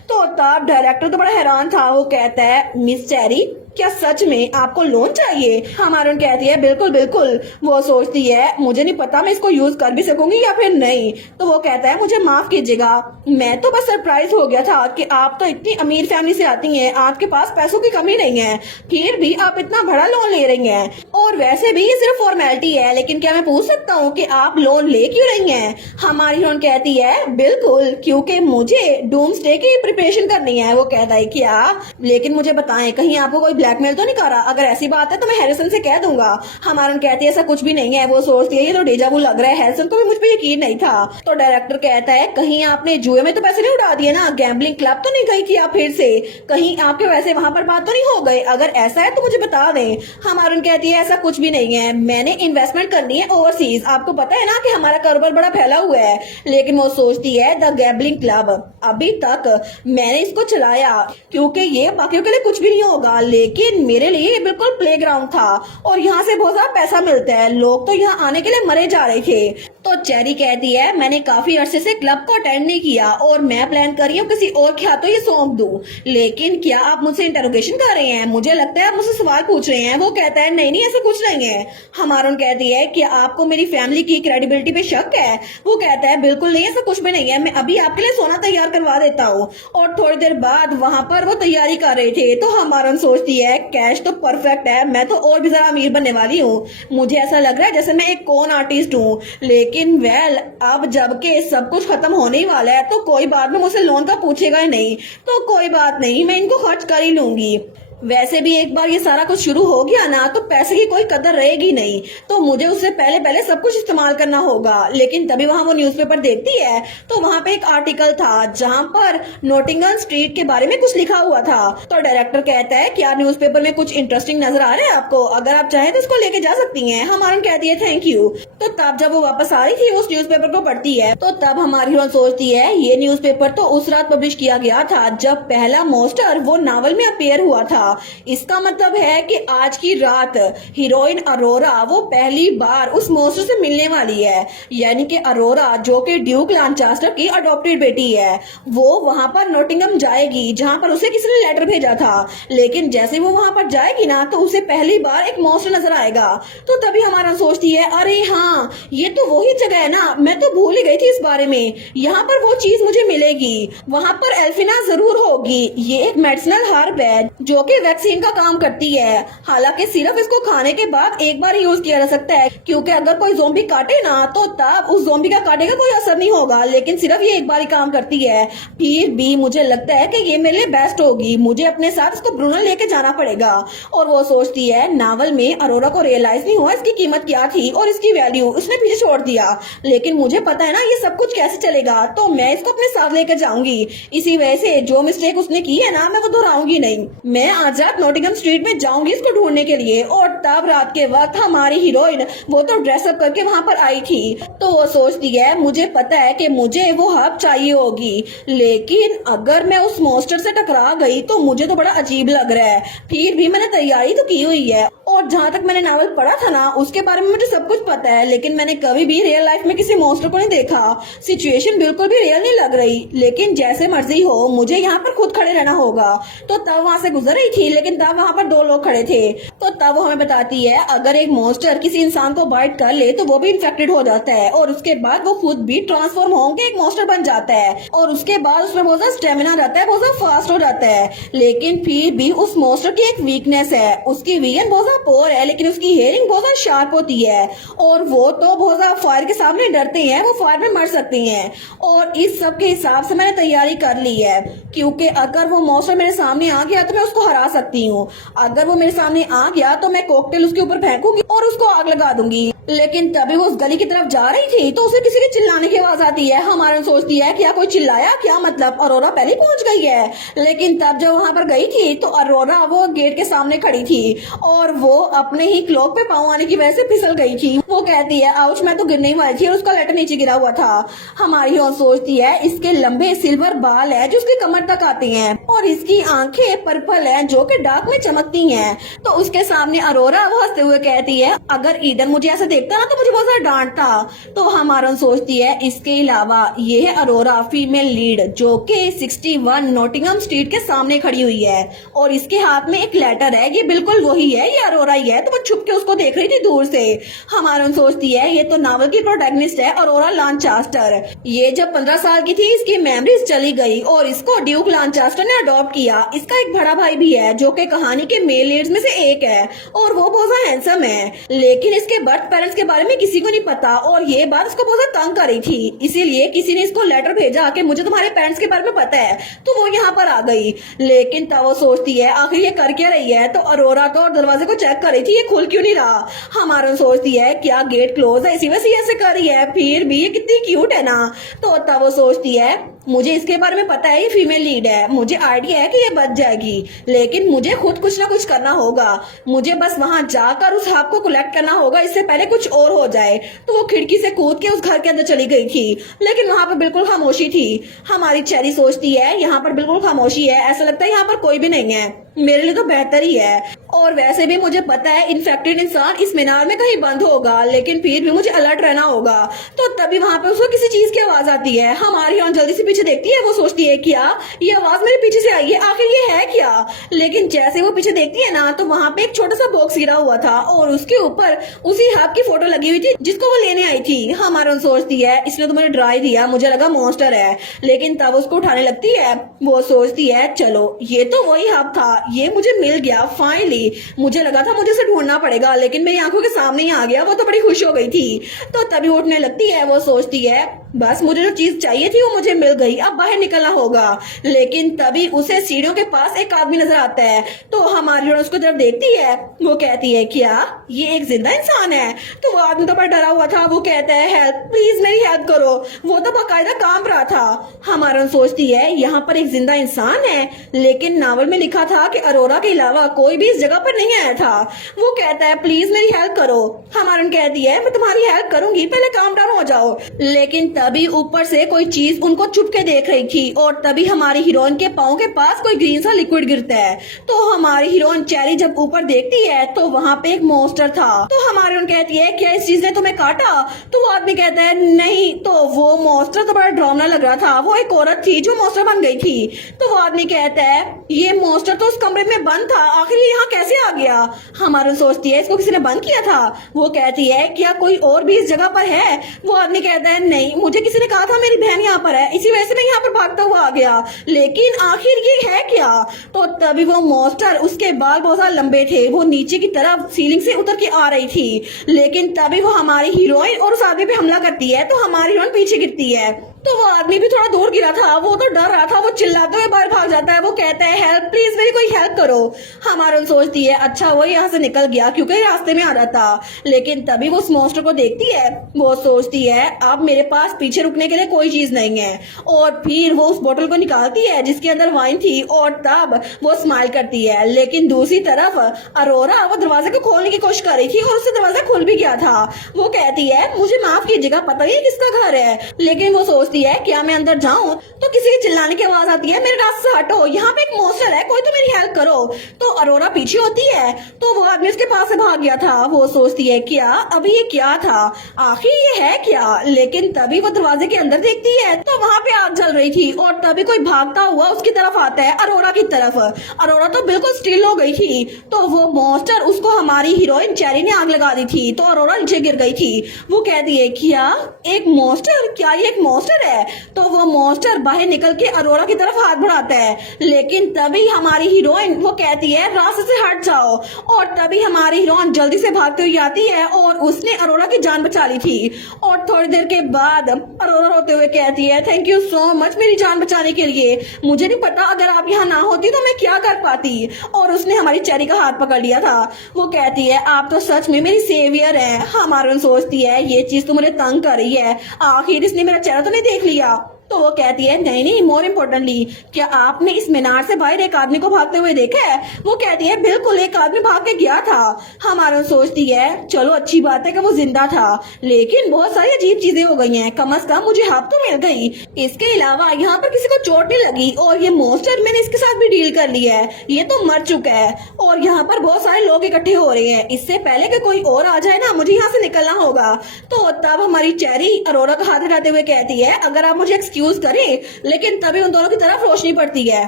तो तब डायरेक्टर तो बड़ा हैरान था। वो कहता है मिस चेरी क्या सच में आपको लोन चाहिए? हमारून कहती है बिल्कुल बिल्कुल। वो सोचती है मुझे नहीं पता मैं इसको यूज कर भी सकूंगी या फिर नहीं। तो वो कहता है मुझे माफ कीजिएगा, मैं तो बस सरप्राइज हो गया था कि आप तो इतनी अमीर फैमिली से आती हैं, आपके पास पैसों की कमी नहीं है, फिर भी आप इतना बड़ा लोन ले रही हैं। और वैसे भी ये सिर्फ फॉर्मेलिटी है, लेकिन क्या मैं पूछ सकता हूँ कि आप लोन ले क्यों रही हैं? हमारी हीरोइन कहती है बिल्कुल, क्योंकि मुझे डूम्सडे की प्रिपरेशन करनी है। वो कहता है क्या? लेकिन मुझे बताएं कहीं आपको कोई ब्लैकमेल तो नहीं कर रहा? अगर ऐसी बात है तो मैं हैरिसन से कह दूंगा। हमारन कहती है ऐसा कुछ भी नहीं है। वो सोचती है ये तो डेजा वू लग रहा है, हैरिसन को भी मुझ पर यकीन नहीं था। तो डायरेक्टर कहता है कहीं आपने जुए में तो पैसे नहीं उड़ा दिए ना? गैम्बलिंग क्लब तो नहीं गई थी आप फिर से? कहीं आपके वैसे वहां पर बात तो नहीं हो गई? अगर ऐसा है तो मुझे बता दें। हमारन कहती है ऐसा कुछ भी नहीं है, मैंने इन्वेस्टमेंट करनी है ओवरसीज। आपको पता है ना कि हमारा कारोबार बड़ा फैला हुआ है। लेकिन वो सोचती है द गैम्बलिंग क्लब, अभी तक मैंने इसको चलाया क्योंकि ये बाकियों के लिए कुछ भी नहीं होगा, लेकिन मेरे लिए ये बिल्कुल प्लेग्राउंड था और यहाँ से बहुत सारा पैसा मिलता है। लोग तो यहाँ आने के लिए मरे जा रहे थे। तो चेरी कहती है मैंने काफी अरसे से क्लब को अटेंड नहीं किया और मैं प्लान कर रही हूँ किसी और के हाथों ये सौंप दूं। लेकिन क्या आप मुझसे इंटरोगेशन कर रहे हैं? मुझे लगता है आप मुझसे सवाल पूछ रहे हैं। वो कहता है नहीं नहीं ऐसा कुछ नहीं है। हमारून कहती है कि आपको मेरी फैमिली की क्रेडिबिलिटी पे शक है? वो कहता है बिल्कुल नहीं, ऐसा कुछ भी नहीं है, मैं अभी आपके लिए सोना तैयार करवा देता हूँ। और थोड़ी देर बाद वहां पर वो तैयारी कर रहे थे। तो हमारून सोचती है कैश तो परफेक्ट है, मैं तो और भी ज्यादा अमीर बनने वाली हूँ। मुझे ऐसा लग रहा है जैसे मैं एक कौन आर्टिस्ट हूँ। लेकिन वेल अब जबकि सब कुछ खत्म होने ही वाला है तो कोई बाद में मुझसे लोन का पूछेगा ही नहीं, तो कोई बात नहीं, मैं इनको खर्च कर ही लूंगी। वैसे भी एक बार ये सारा कुछ शुरू हो गया ना तो पैसे की कोई कदर रहेगी नहीं, तो मुझे उससे पहले पहले सब कुछ इस्तेमाल करना होगा। लेकिन तभी वहां वो न्यूज़पेपर देखती है तो वहां पे एक आर्टिकल था जहां पर नोटिंगम स्ट्रीट के बारे में कुछ लिखा हुआ था। तो डायरेक्टर कहता है क्या न्यूज़पेपर में कुछ इंटरेस्टिंग नजर आ रहा है आपको? अगर आप चाहें तो इसको लेके जा सकती हैं। हमारी कहती है थैंक यू। तो तब जब वो वापस आ रही थी उस न्यूज़पेपर को पढ़ती है तो तब हमारी हीरोइन सोचती है ये न्यूज़पेपर तो उस रात पब्लिश किया गया था जब पहला मोस्टर वो नावल में अपेयर हुआ था। इसका मतलब है कि आज की रात हीरोइन अरोरा वो पहली बार उस मोस्टर से मिलने वाली है। यानी कि अरोरा जो कि ड्यूक लैंचास्टर की अडॉप्टेड बेटी है, वो वहां पर नोटिंगम जाएगी जहां पर उसे किसी ने लेटर भेजा था। लेकिन जैसे वो वहां पर जाएगी ना तो उसे पहली बार एक मोस्टर नजर आएगा। तो तभी हमारा सोचती है अरे हाँ ये तो वही जगह है ना, मैं तो भूल ही गई थी इस बारे में। यहाँ पर वो चीज मुझे मिलेगी, वहां पर एल्फिना जरूर होगी। ये एक मेडिसिनल हर्ब है जो कि वैक्सीन का काम करती है। हालांकि सिर्फ इसको खाने के बाद एक बार यूज किया जा सकता है, क्योंकि अगर कोई ज़ोंबी काटे ना तो तब उस ज़ोंबी का काटे का कोई असर नहीं होगा, लेकिन सिर्फ ये एक बार ही काम करती है। फिर भी मुझे लगता है कि ये मेरे लिए बेस्ट होगी, मुझे अपने साथ इसको ब्रूनल लेके जाना पड़ेगा। और वो सोचती है नावल में अरोरा को रियलाइज नहीं हुआ इसकी कीमत क्या थी और इसकी वैल्यू, उसने पीछे छोड़ दिया। लेकिन मुझे पता है ना ये सब कुछ कैसे चलेगा, तो मैं इसको अपने साथ लेकर जाऊंगी। इसी वजह से जो मिस्टेक उसने की है ना मैं वो दोहराऊंगी नहीं। मैं आज रात नोटिंगम स्ट्रीट में जाऊंगी इसको ढूंढने के लिए। और तब रात के वक्त हमारी हीरोइन वो तो ड्रेसअप करके वहां पर आई थी। तो वो सोचती है मुझे पता है कि मुझे वो हब चाहिए होगी, लेकिन अगर मैं उस मोस्टर से टकरा गई तो मुझे तो बड़ा अजीब लग रहा है। फिर भी मैंने तैयारी तो की हुई है और जहाँ तक मैंने नावल पढ़ा था ना उसके बारे में मुझे सब कुछ पता है, लेकिन मैंने कभी भी रियल लाइफ में किसी मोस्टर को नहीं देखा। सिचुएशन बिल्कुल भी रियल नहीं लग रही, लेकिन जैसे मर्जी हो मुझे यहाँ पर खुद खड़े रहना होगा। तो तब वहां से गुजर रही थी, लेकिन तब वहां पर दो लोग खड़े थे। तो तब वो हमें बताती है अगर एक मोस्टर किसी इंसान को बाइट कर ले तो वो भी इन्फेक्टेड हो जाता है और उसके बाद वो खुद भी ट्रांसफॉर्म होकर एक मोस्टर बन जाता है और उसके बाद उसमें बहुत ज्यादा स्टेमिना रहता है, बहुत ज्यादा फास्ट हो जाता है। लेकिन फिर भी उस मोस्टर की एक वीकनेस है, उसकी विजन बहुत ज्यादा पोर है, लेकिन उसकी हेयरिंग बहुत ज्यादा शार्प होती है और वो तो बहुत ज्यादा फायर के सामने डरते हैं, वो फायर में मर सकते हैं। और इस सब के हिसाब से मैंने तैयारी कर ली है, क्योंकि अगर वो मोस्टर मेरे सामने आ गया तो मैं उसको हरा सकती हूँ। अगर वो मेरे सामने आ गया तो मैं कॉकटेल उसके ऊपर फेंकूंगी और उसको आग लगा दूंगी। लेकिन तभी वो उस गली की तरफ जा रही थी तो उसे किसी के चिल्लाने की आवाज आती है। हमारा सोचती है क्या कोई चिल्लाया, क्या मतलब अरोरा पहले पहुंच गई है। लेकिन तब जब वहां पर गई थी तो अरोरा वो गेट के सामने खड़ी थी और वो अपने ही क्लॉक पे पाँव आने की वजह से फिसल गई थी। वो कहती है आउच मैं तो गिरने वाली थी और उसका लेटर नीचे गिरा हुआ था। हमारी और सोचती है इसके लंबे सिल्वर बाल है जो उसकी कमर तक आते हैं और इसकी आंखें पर्पल है जो कि डार्क में चमकती हैं। तो उसके सामने अरोरा वो हंसते हुए कहती है अगर ईडन मुझे ऐसे देखता ना तो मुझे बहुत ज्यादा डांटता। तो हमारन सोचती है इसके अलावा ये है अरोरा फीमेल लीड जो कि 61 नॉटिंघम स्ट्रीट के सामने खड़ी हुई है और इसके हाथ में एक लेटर है। ये बिल्कुल वही है, ये अरोरा ही है। तो वो छुप के उसको देख रही थी दूर से। हमारन सोचती है ये तो नावल की प्रोटैगनिस्ट है अरोरा लांचास्टर। ये जब 15 साल की थी इसकी मेमोरीज चली गई और इसको ड्यूक लांचास्टर ने अडॉप्ट किया। इसका एक बड़ा भाई भी है जो कि कहानी के मेल लीड्स में से एक है और वो बहुत ज्यादा हैंडसम है, लेकिन इसके बर्थ पेरेंट्स के बारे में किसी को नहीं पता और ये बात उसको बहुत ज्यादा तंग कर रही थी। इसीलिए किसी ने इसको लेटर भेजा कि मुझे तुम्हारे पेरेंट्स के बारे में पता है, तो वो यहाँ पर आ गई। लेकिन तब वो सोचती है आखिर ये कर क्या रही है, तो अरोरा को और दरवाजे को चेक कर रही थी ये खुल क्यों नहीं रहा। हमारा सोचती है क्या गेट क्लोज है इसी वजह से ऐसे कर रही है, फिर भी ये कितनी क्यूट है ना। तो तब वो सोचती है मुझे इसके बारे में पता है ये फीमेल लीड है, मुझे आइडिया है कि ये बच जाएगी, लेकिन मुझे खुद कुछ ना कुछ करना होगा। मुझे बस वहां जाकर उस हब को कलेक्ट करना होगा इससे पहले कुछ और हो जाए। तो वो खिड़की से कूद के उस घर के अंदर चली गई थी, लेकिन वहां पर बिल्कुल खामोशी थी। हमारी चेरी सोचती है यहाँ पर बिल्कुल खामोशी है, ऐसा लगता है यहाँ पर कोई भी नहीं है, मेरे लिए तो बेहतर ही है। और वैसे भी मुझे पता है इन्फेक्टेड इंसान इस मीनार में कहीं बंद होगा, लेकिन फिर भी मुझे अलर्ट रहना होगा। तो तभी वहां पे उसको किसी चीज की आवाज आती है। हमारी ऑन जल्दी से पीछे देखती है, वो सोचती है क्या ये आवाज मेरे पीछे से आई है, आखिर ये है क्या। लेकिन जैसे वो पीछे देखती है ना तो वहां पे एक छोटा सा बॉक्स गिरा हुआ था और उसके ऊपर उसी हब की फोटो लगी हुई थी जिसको वो लेने आई थी। हमारा सोचती है इसने तो मुझे डरा ही दिया, मुझे लगा मॉन्स्टर है, लेकिन तब उसको उठाने लगती है। वो सोचती है चलो ये तो वही हब था, ये मुझे मिल गया फाइनली। मुझे लगा था मुझे इसे ढूंढना पड़ेगा, लेकिन मेरी आंखों के सामने ही आ गया। वो तो बड़ी खुश हो गई थी। तो तभी उठने लगती है। वो सोचती है बस मुझे जो चीज चाहिए थी वो मुझे मिल गई, अब बाहर निकलना होगा। लेकिन तभी उसे सीढ़ियों के पास एक आदमी नजर आता है। तो हमारी उसको जब देखती है वो कहती है क्या ये एक जिंदा इंसान है। तो वो आदमी तो बड़ा डरा हुआ था, वो कहता है हेल्प, प्लीज मेरी हेल्प करो। वो तो बाकायदा कांप रहा था। हमारा सोचती है यहाँ पर एक जिंदा इंसान है, लेकिन नावल में लिखा था कि अरोरा के अलावा कोई भी इस जगह पर नहीं आया था। वो कहता है प्लीज मेरी हेल्प करो। हमारा कहती है मैं तुम्हारी हेल्प करूंगी, पहले काम डाउन हो जाओ। लेकिन तभी ऊपर से कोई चीज उनको छुप के देख रही थी और तभी हमारी हीरोइन के पाँव के पास कोई ग्रीन सा लिक्विड गिरता है। तो हमारी हीरोइन चेरी जब ऊपर देखती है तो वहाँ पे एक मॉन्स्टर था। तो हमारी हीरोइन कहती है क्या इस चीज ने तुम्हें काटा। तो वो आदमी कहता है नहीं। तो वो मॉन्स्टर तो बड़ा डरावना लग रहा था, वो एक औरत थी जो मॉन्स्टर बन गई थी। तो वो आदमी कहता है ये मॉन्स्टर तो उस कमरे में बंद था, आखिर ये यहाँ कैसे आ गया। हमारी सोचती है इसको किसी ने बंद किया था। वो कहती है क्या कोई और भी इस जगह पर है। वो आदमी कहता है नहीं, मुझे किसी ने कहा था मेरी बहन यहाँ पर है, इसी वजह से मैं यहाँ पर भागता हुआ आ गया, लेकिन आखिर ये है क्या। तो तभी वो मॉन्स्टर, उसके बाल बहुत ज्यादा लंबे थे, वो नीचे की तरफ सीलिंग से उतर के आ रही थी। लेकिन तभी वो हमारी हीरोइन और उस आदमी पे हमला करती है। तो हमारी हीरोइन पीछे गिरती है। तो वो आदमी भी थोड़ा दूर गिरा था, वो तो डर रहा था, वो चिल्लाते हुए बाहर भाग जाता है। वो कहता है हेल्प, प्लीज मेरी कोई हेल्प करो। हमारा सोचती है अच्छा वो यहाँ से निकल गया क्योंकि रास्ते में आ रहा था। लेकिन तभी वो उस मॉन्स्टर को देखती है। वो सोचती है अब मेरे पास पीछे रुकने के लिए कोई चीज नहीं है। और फिर वो उस बोतल को निकालती है जिसके अंदर वाइन थी और तब वो स्माइल करती है। लेकिन दूसरी तरफ अरोरा वो दरवाजे को खोलने की कोशिश कर रही थी और उससे दरवाजा खुल भी गया था। वो कहती है मुझे माफ कीजिएगा, पता नहीं किसका घर है। लेकिन वो सोचती है क्या मैं अंदर जाऊं। तो किसी के चिल्लाने की आवाज आती है मेरे रास्ते से हटो, यहाँ पे एक मॉन्स्टर है, कोई तो मेरी हेल्प करो। तो अरोरा पीछे होती है। तो वो आदमी उसके पास से भाग गया था। वो सोचती है क्या अभी ये क्या था, आखिर ये है क्या। लेकिन तभी वो दरवाजे के अंदर देखती है तो वहां पे आग जल रही थी और तभी कोई भागता हुआ उसकी तरफ आता है, अरोरा की तरफ। अरोरा तो बिल्कुल स्टिल हो गई थी। तो वो मॉन्स्टर, उसको हमारी हीरोइन चेरी ने आग लगा दी थी, तो अरोरा नीचे गिर गई थी। वो कहती है क्या एक मॉन्स्टर, क्या ये एक मॉन्स्टर है। तो वो मॉन्स्टर बाहर निकल के अरोरा की तरफ हाथ बढ़ाता है। लेकिन तभी हमारी हीरोइन वो कहती है रास्ते से हट जाओ। और तभी हमारी हीरोइन जल्दी से भागते हुए आती है और उसने अरोरा की जान बचा ली थी। और थोड़ी देर के बाद अरोरा रोते हुए कहती है थैंक यू सो मच मेरी जान बचाने के लिए, मुझे नहीं पता अगर आप यहाँ ना होती तो मैं क्या कर पाती। और उसने हमारी चेरी का हाथ पकड़ लिया था। वो कहती है आप तो सच में मेरी सेवियर है। हमारी सोचती है ये चीज तो मुझे तंग कर रही है, आखिर इसने मेरा चेहरा तो नहीं देख लिया। तो वो कहती है नहीं नहीं, मोर इम्पोर्टेंटली क्या आपने इस मीनार से बाहर एक आदमी को भागते हुए देखा है? वो कहती है बिल्कुल, एक आदमी भाग के गया था। हमारा सोचती है चलो अच्छी बात है कि वो जिंदा था, लेकिन बहुत सारी अजीब चीजें हो गई हैं, कम से कम मुझे हक तो मिल गई। इसके अलावा यहाँ पर किसी को चोट नहीं लगी और ये मॉन्स्टर मैंने इसके साथ भी डील कर लिया है, ये तो मर चुका है और यहाँ पर बहुत सारे लोग इकट्ठे हो रहे हैं। इससे पहले कि कोई और आ जाए ना, मुझे यहाँ से निकलना होगा। तो तब हमारी चेरी अरोरा का हाथ हिलाते हुए कहती है अगर आप मुझे एक्सक्यूज करें, लेकिन तभी उन दोनों की तरफ रोशनी पड़ती है।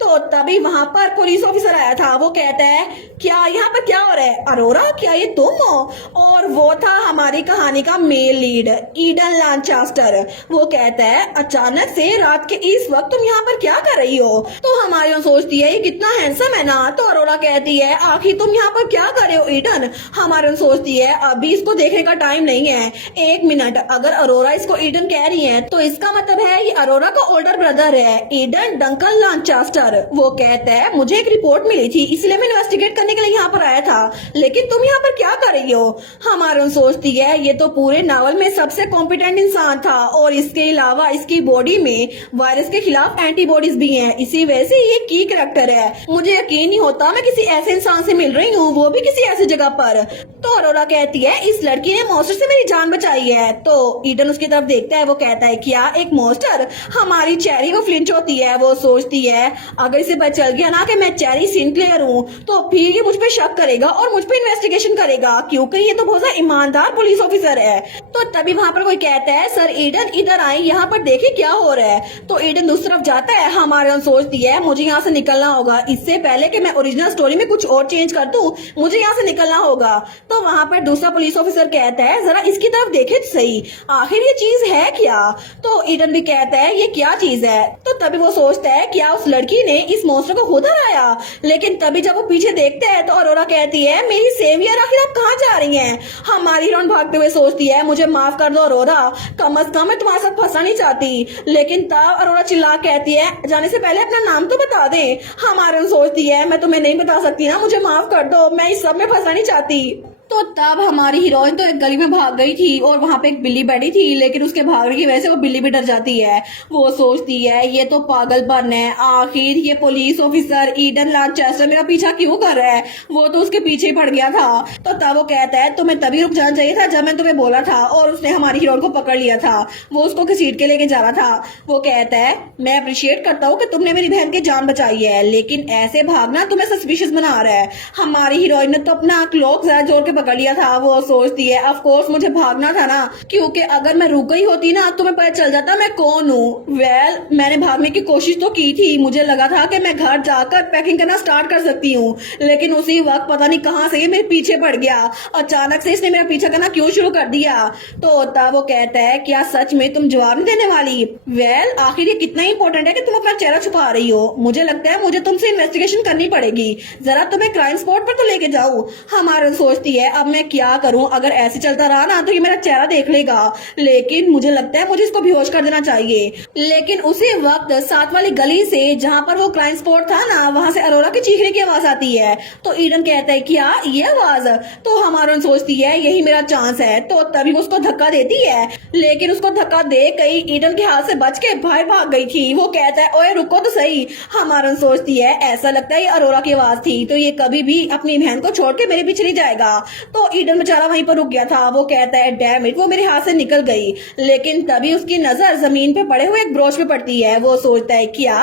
तो तभी वहां पर पुलिस ऑफिसर आया था। वो कहता है क्या यहाँ पर क्या हो रहा है? अरोरा क्या ये तुम हो? और वो था हमारी कहानी का मेल लीड ईडन लैनचेस्टर। वो कहता है अचानक से रात के इस वक्त तुम यहाँ पर क्या कर रही हो? तो हमारी सोचती है ये कितना हैंडसम है ना। तो अरोरा कहती है आखिर तुम यहाँ पर क्या कर रहे हो ईडन? हमारी सोचती है अभी इसको देखने का टाइम नहीं है, एक मिनट। अगर अरोरा इसको ईडन कह रही है तो इसका मतलब है ये अरोरा का ओल्डर ब्रदर है ईडन डंकन लैनचेस्टर। वो कहता है मुझे एक रिपोर्ट मिली थी इसलिए मैं इन्वेस्टिगेट करने के लिए यहाँ पर आया था, लेकिन तुम यहाँ पर क्या कर रही हो? हमारी सोचती है ये तो पूरे नावल में सबसे कॉम्पिटेंट इंसान था और इसके अलावा इसकी बॉडी में वायरस के खिलाफ एंटीबॉडीज भी हैं, इसी वजह से ये की कैरेक्टर है। मुझे यकीन नहीं होता मैं किसी ऐसे इंसान से मिल रही हूँ, वो भी किसी ऐसी जगह पर। तो अरोरा कहती है इस लड़की ने मॉन्स्टर से मेरी जान बचाई है। तो ईडन उसकी तरफ देखता है। वो कहता है क्या एक मॉन्स्टर? हमारी चेरी वो फ्लिंच होती है। वो सोचती है अगर इसे पता चल गया ना कि मैं चेरी सिंक्लेयर हूँ तो फिर ये मुझ पे शक करेगा और मुझ पे इन्वेस्टिगेशन करेगा, क्योंकि ये तो बहुत सा ईमानदार पुलिस ऑफिसर है। तो तभी वहां पर कोई कहता है सर ईडन इधर आए, यहाँ पर देखिए क्या हो रहा है। तो ईडन दूसरी तरफ जाता है। हमारे सोचती है मुझे यहाँ से निकलना होगा, इससे पहले कि मैं ओरिजिनल स्टोरी में कुछ और चेंज कर दूं, मुझे यहाँ से निकलना होगा। तो वहां पर दूसरा पुलिस ऑफिसर कहता है जरा इसकी तरफ देखे तो सही, आखिर ये चीज है क्या? तो ईडन भी कहता है ये क्या चीज है? तो तभी वो सोचता है क्या उस लड़की ने इस मॉन्स्टर को खुद हराया? लेकिन तभी जब वो पीछे देखते हैं तो अरोरा कहती है मेरी सेवियर आखिर आप कहाँ जा रही हैं? हमारी हीरोइन भागते हुए सोचती है मुझे माफ कर दो अरोरा, कम से कम मैं तुम्हारे साथ फंसा नहीं चाहती। लेकिन तब अरोरा चिल्ला कहती है जाने से पहले अपना नाम तो बता दे। हमारी सोचती है मैं तुम्हें नहीं बता सकती ना, मुझे माफ कर दो, मैं इस सब में फंसा नहीं चाहती। तो तब हमारी हीरोइन तो एक गली में भाग गई थी और वहां पे एक बिल्ली बैठी थी, लेकिन उसके भागने की वजह से वो बिल्ली भी डर जाती है। वो सोचती है ये तो पागलपन है, आखिर ये पुलिस ऑफिसर ईडन लैनचेस्टर मेरा पीछा क्यों कर रहा है? वो तो उसके पीछे ही पड़ गया था। तो तब वो कहता है तुम्हें तभी रुक जाना चाहिए था जब मैंने तुम्हें बोला था, और उसने हमारी हीरोइन को पकड़ लिया था। वो उसको घसीट के लेके जा रहा था। वो कहता है मैं अप्रिशिएट करता हूँ कि तुमने मेरी बहन की जान बचाई है, लेकिन ऐसे भागना तुम्हें सस्पिशियस बना रहा है। हमारी हीरोइन ने तो अपना क्लॉक जरा जोर के पकड़ लिया था। वो सोचती है ऑफ कोर्स मुझे भागना था ना, क्योंकि अगर मैं रुक गई होती ना तुम्हें पता चल जाता मैं कौन हूँ। वेल मैंने भागने की कोशिश तो की थी, मुझे लगा था कि मैं घर जाकर पैकिंग करना स्टार्ट कर सकती हूँ, लेकिन उसी वक्त पता नहीं कहाँ से ये मेरे पीछे पड़ गया। अचानक से इसने मेरा पीछा करना क्यों शुरू कर दिया? तो तब वो कहता है क्या सच में तुम जवाब नहीं देने वाली? वेल आखिर ये कितना इंपॉर्टेंट है कि तुम अपना चेहरा छुपा रही हो? मुझे लगता है मुझे तुमसे इन्वेस्टिगेशन करनी पड़ेगी, जरा तुम्हें क्राइम स्पॉट पर तो लेके जाऊं। हमारी सोचती है अब मैं क्या करूं, अगर ऐसे चलता रहा ना तो ये मेरा चेहरा देख लेगा, लेकिन मुझे लगता है मुझे इसको बेहोश कर देना चाहिए। लेकिन उसी वक्त साथ वाली गली से जहां पर वो क्राइम स्पॉट था ना, वहां से अरोरा की चीखने की आवाज आती है। तो ईडन कहता है क्या ये आवाज? तो हमारी सोचती है यही मेरा चांस है। तो तभी वो उसको धक्का देती है, लेकिन उसको धक्का दे गई ईडन के हाथ से बच के बाहर भाग गई थी। वो कहता है ओए रुको तो सही। हमारी सोचती है ऐसा लगता है ये अरोरा की आवाज थी, तो ये कभी भी अपनी बहन को छोड़ के मेरे पीछे नहीं जाएगा। तो ईडन बेचारा वहीं पर रुक गया था। वो कहता है डैम इट, वो मेरे हाथ से निकल गई। लेकिन तभी उसकी नजर जमीन पे पड़े हुए एक ब्रोच पे पड़ती है। वो सोचता है क्या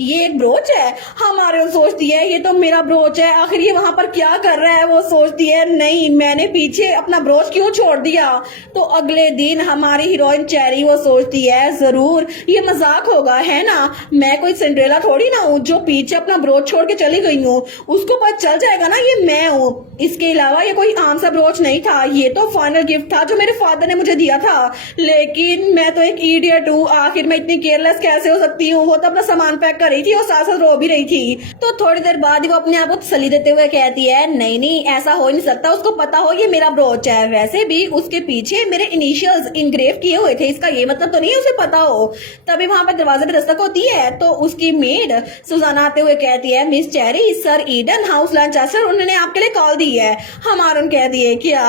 ये एक ब्रोच है? हमारे सोचती है ये तो मेरा ब्रोच है, आखिर ये वहां पर क्या कर रहा है? वो सोचती है नहीं मैंने पीछे अपना ब्रोच क्यों छोड़ दिया। तो अगले दिन हमारी हीरोइन चेरी वो सोचती है जरूर ये मजाक होगा है ना, मैं कोई सिंड्रेला थोड़ी ना हूँ जो पीछे अपना ब्रोच छोड़ के चली गई हूँ, उसको पता चल जाएगा ना ये मैं हूँ। इसके अलावा ये कोई आम सा ब्रोच नहीं था, ये तो फाइनल गिफ्ट था जो मेरे फादर ने मुझे दिया था। लेकिन मैं तो एक इडियट हूँ, आखिर मैं इतनी केयरलेस कैसे हो सकती हूँ? वो तो अपना सामान पैक कर रही थी और साथ साथ रो भी रही थी। तो थोड़ी देर बाद ही वो अपने आप को तसल्ली देते हुए कहती है नहीं नहीं ऐसा हो नहीं सकता, उसको पता हो ये मेरा ब्रोच है। वैसे भी उसके पीछे मेरे इनिशियल्स इनग्रेव किए हुए थे, इसका ये मतलब तो नहीं उसे पता हो। तभी वहां पर दरवाजे पे दस्तक होती है तो उसकी मेड सुजाना आते हुए कहती है Miss Cherry sir Eden House Lanchester उन्होंने आपके लिए कॉल दी है। हमारून कहती है क्या?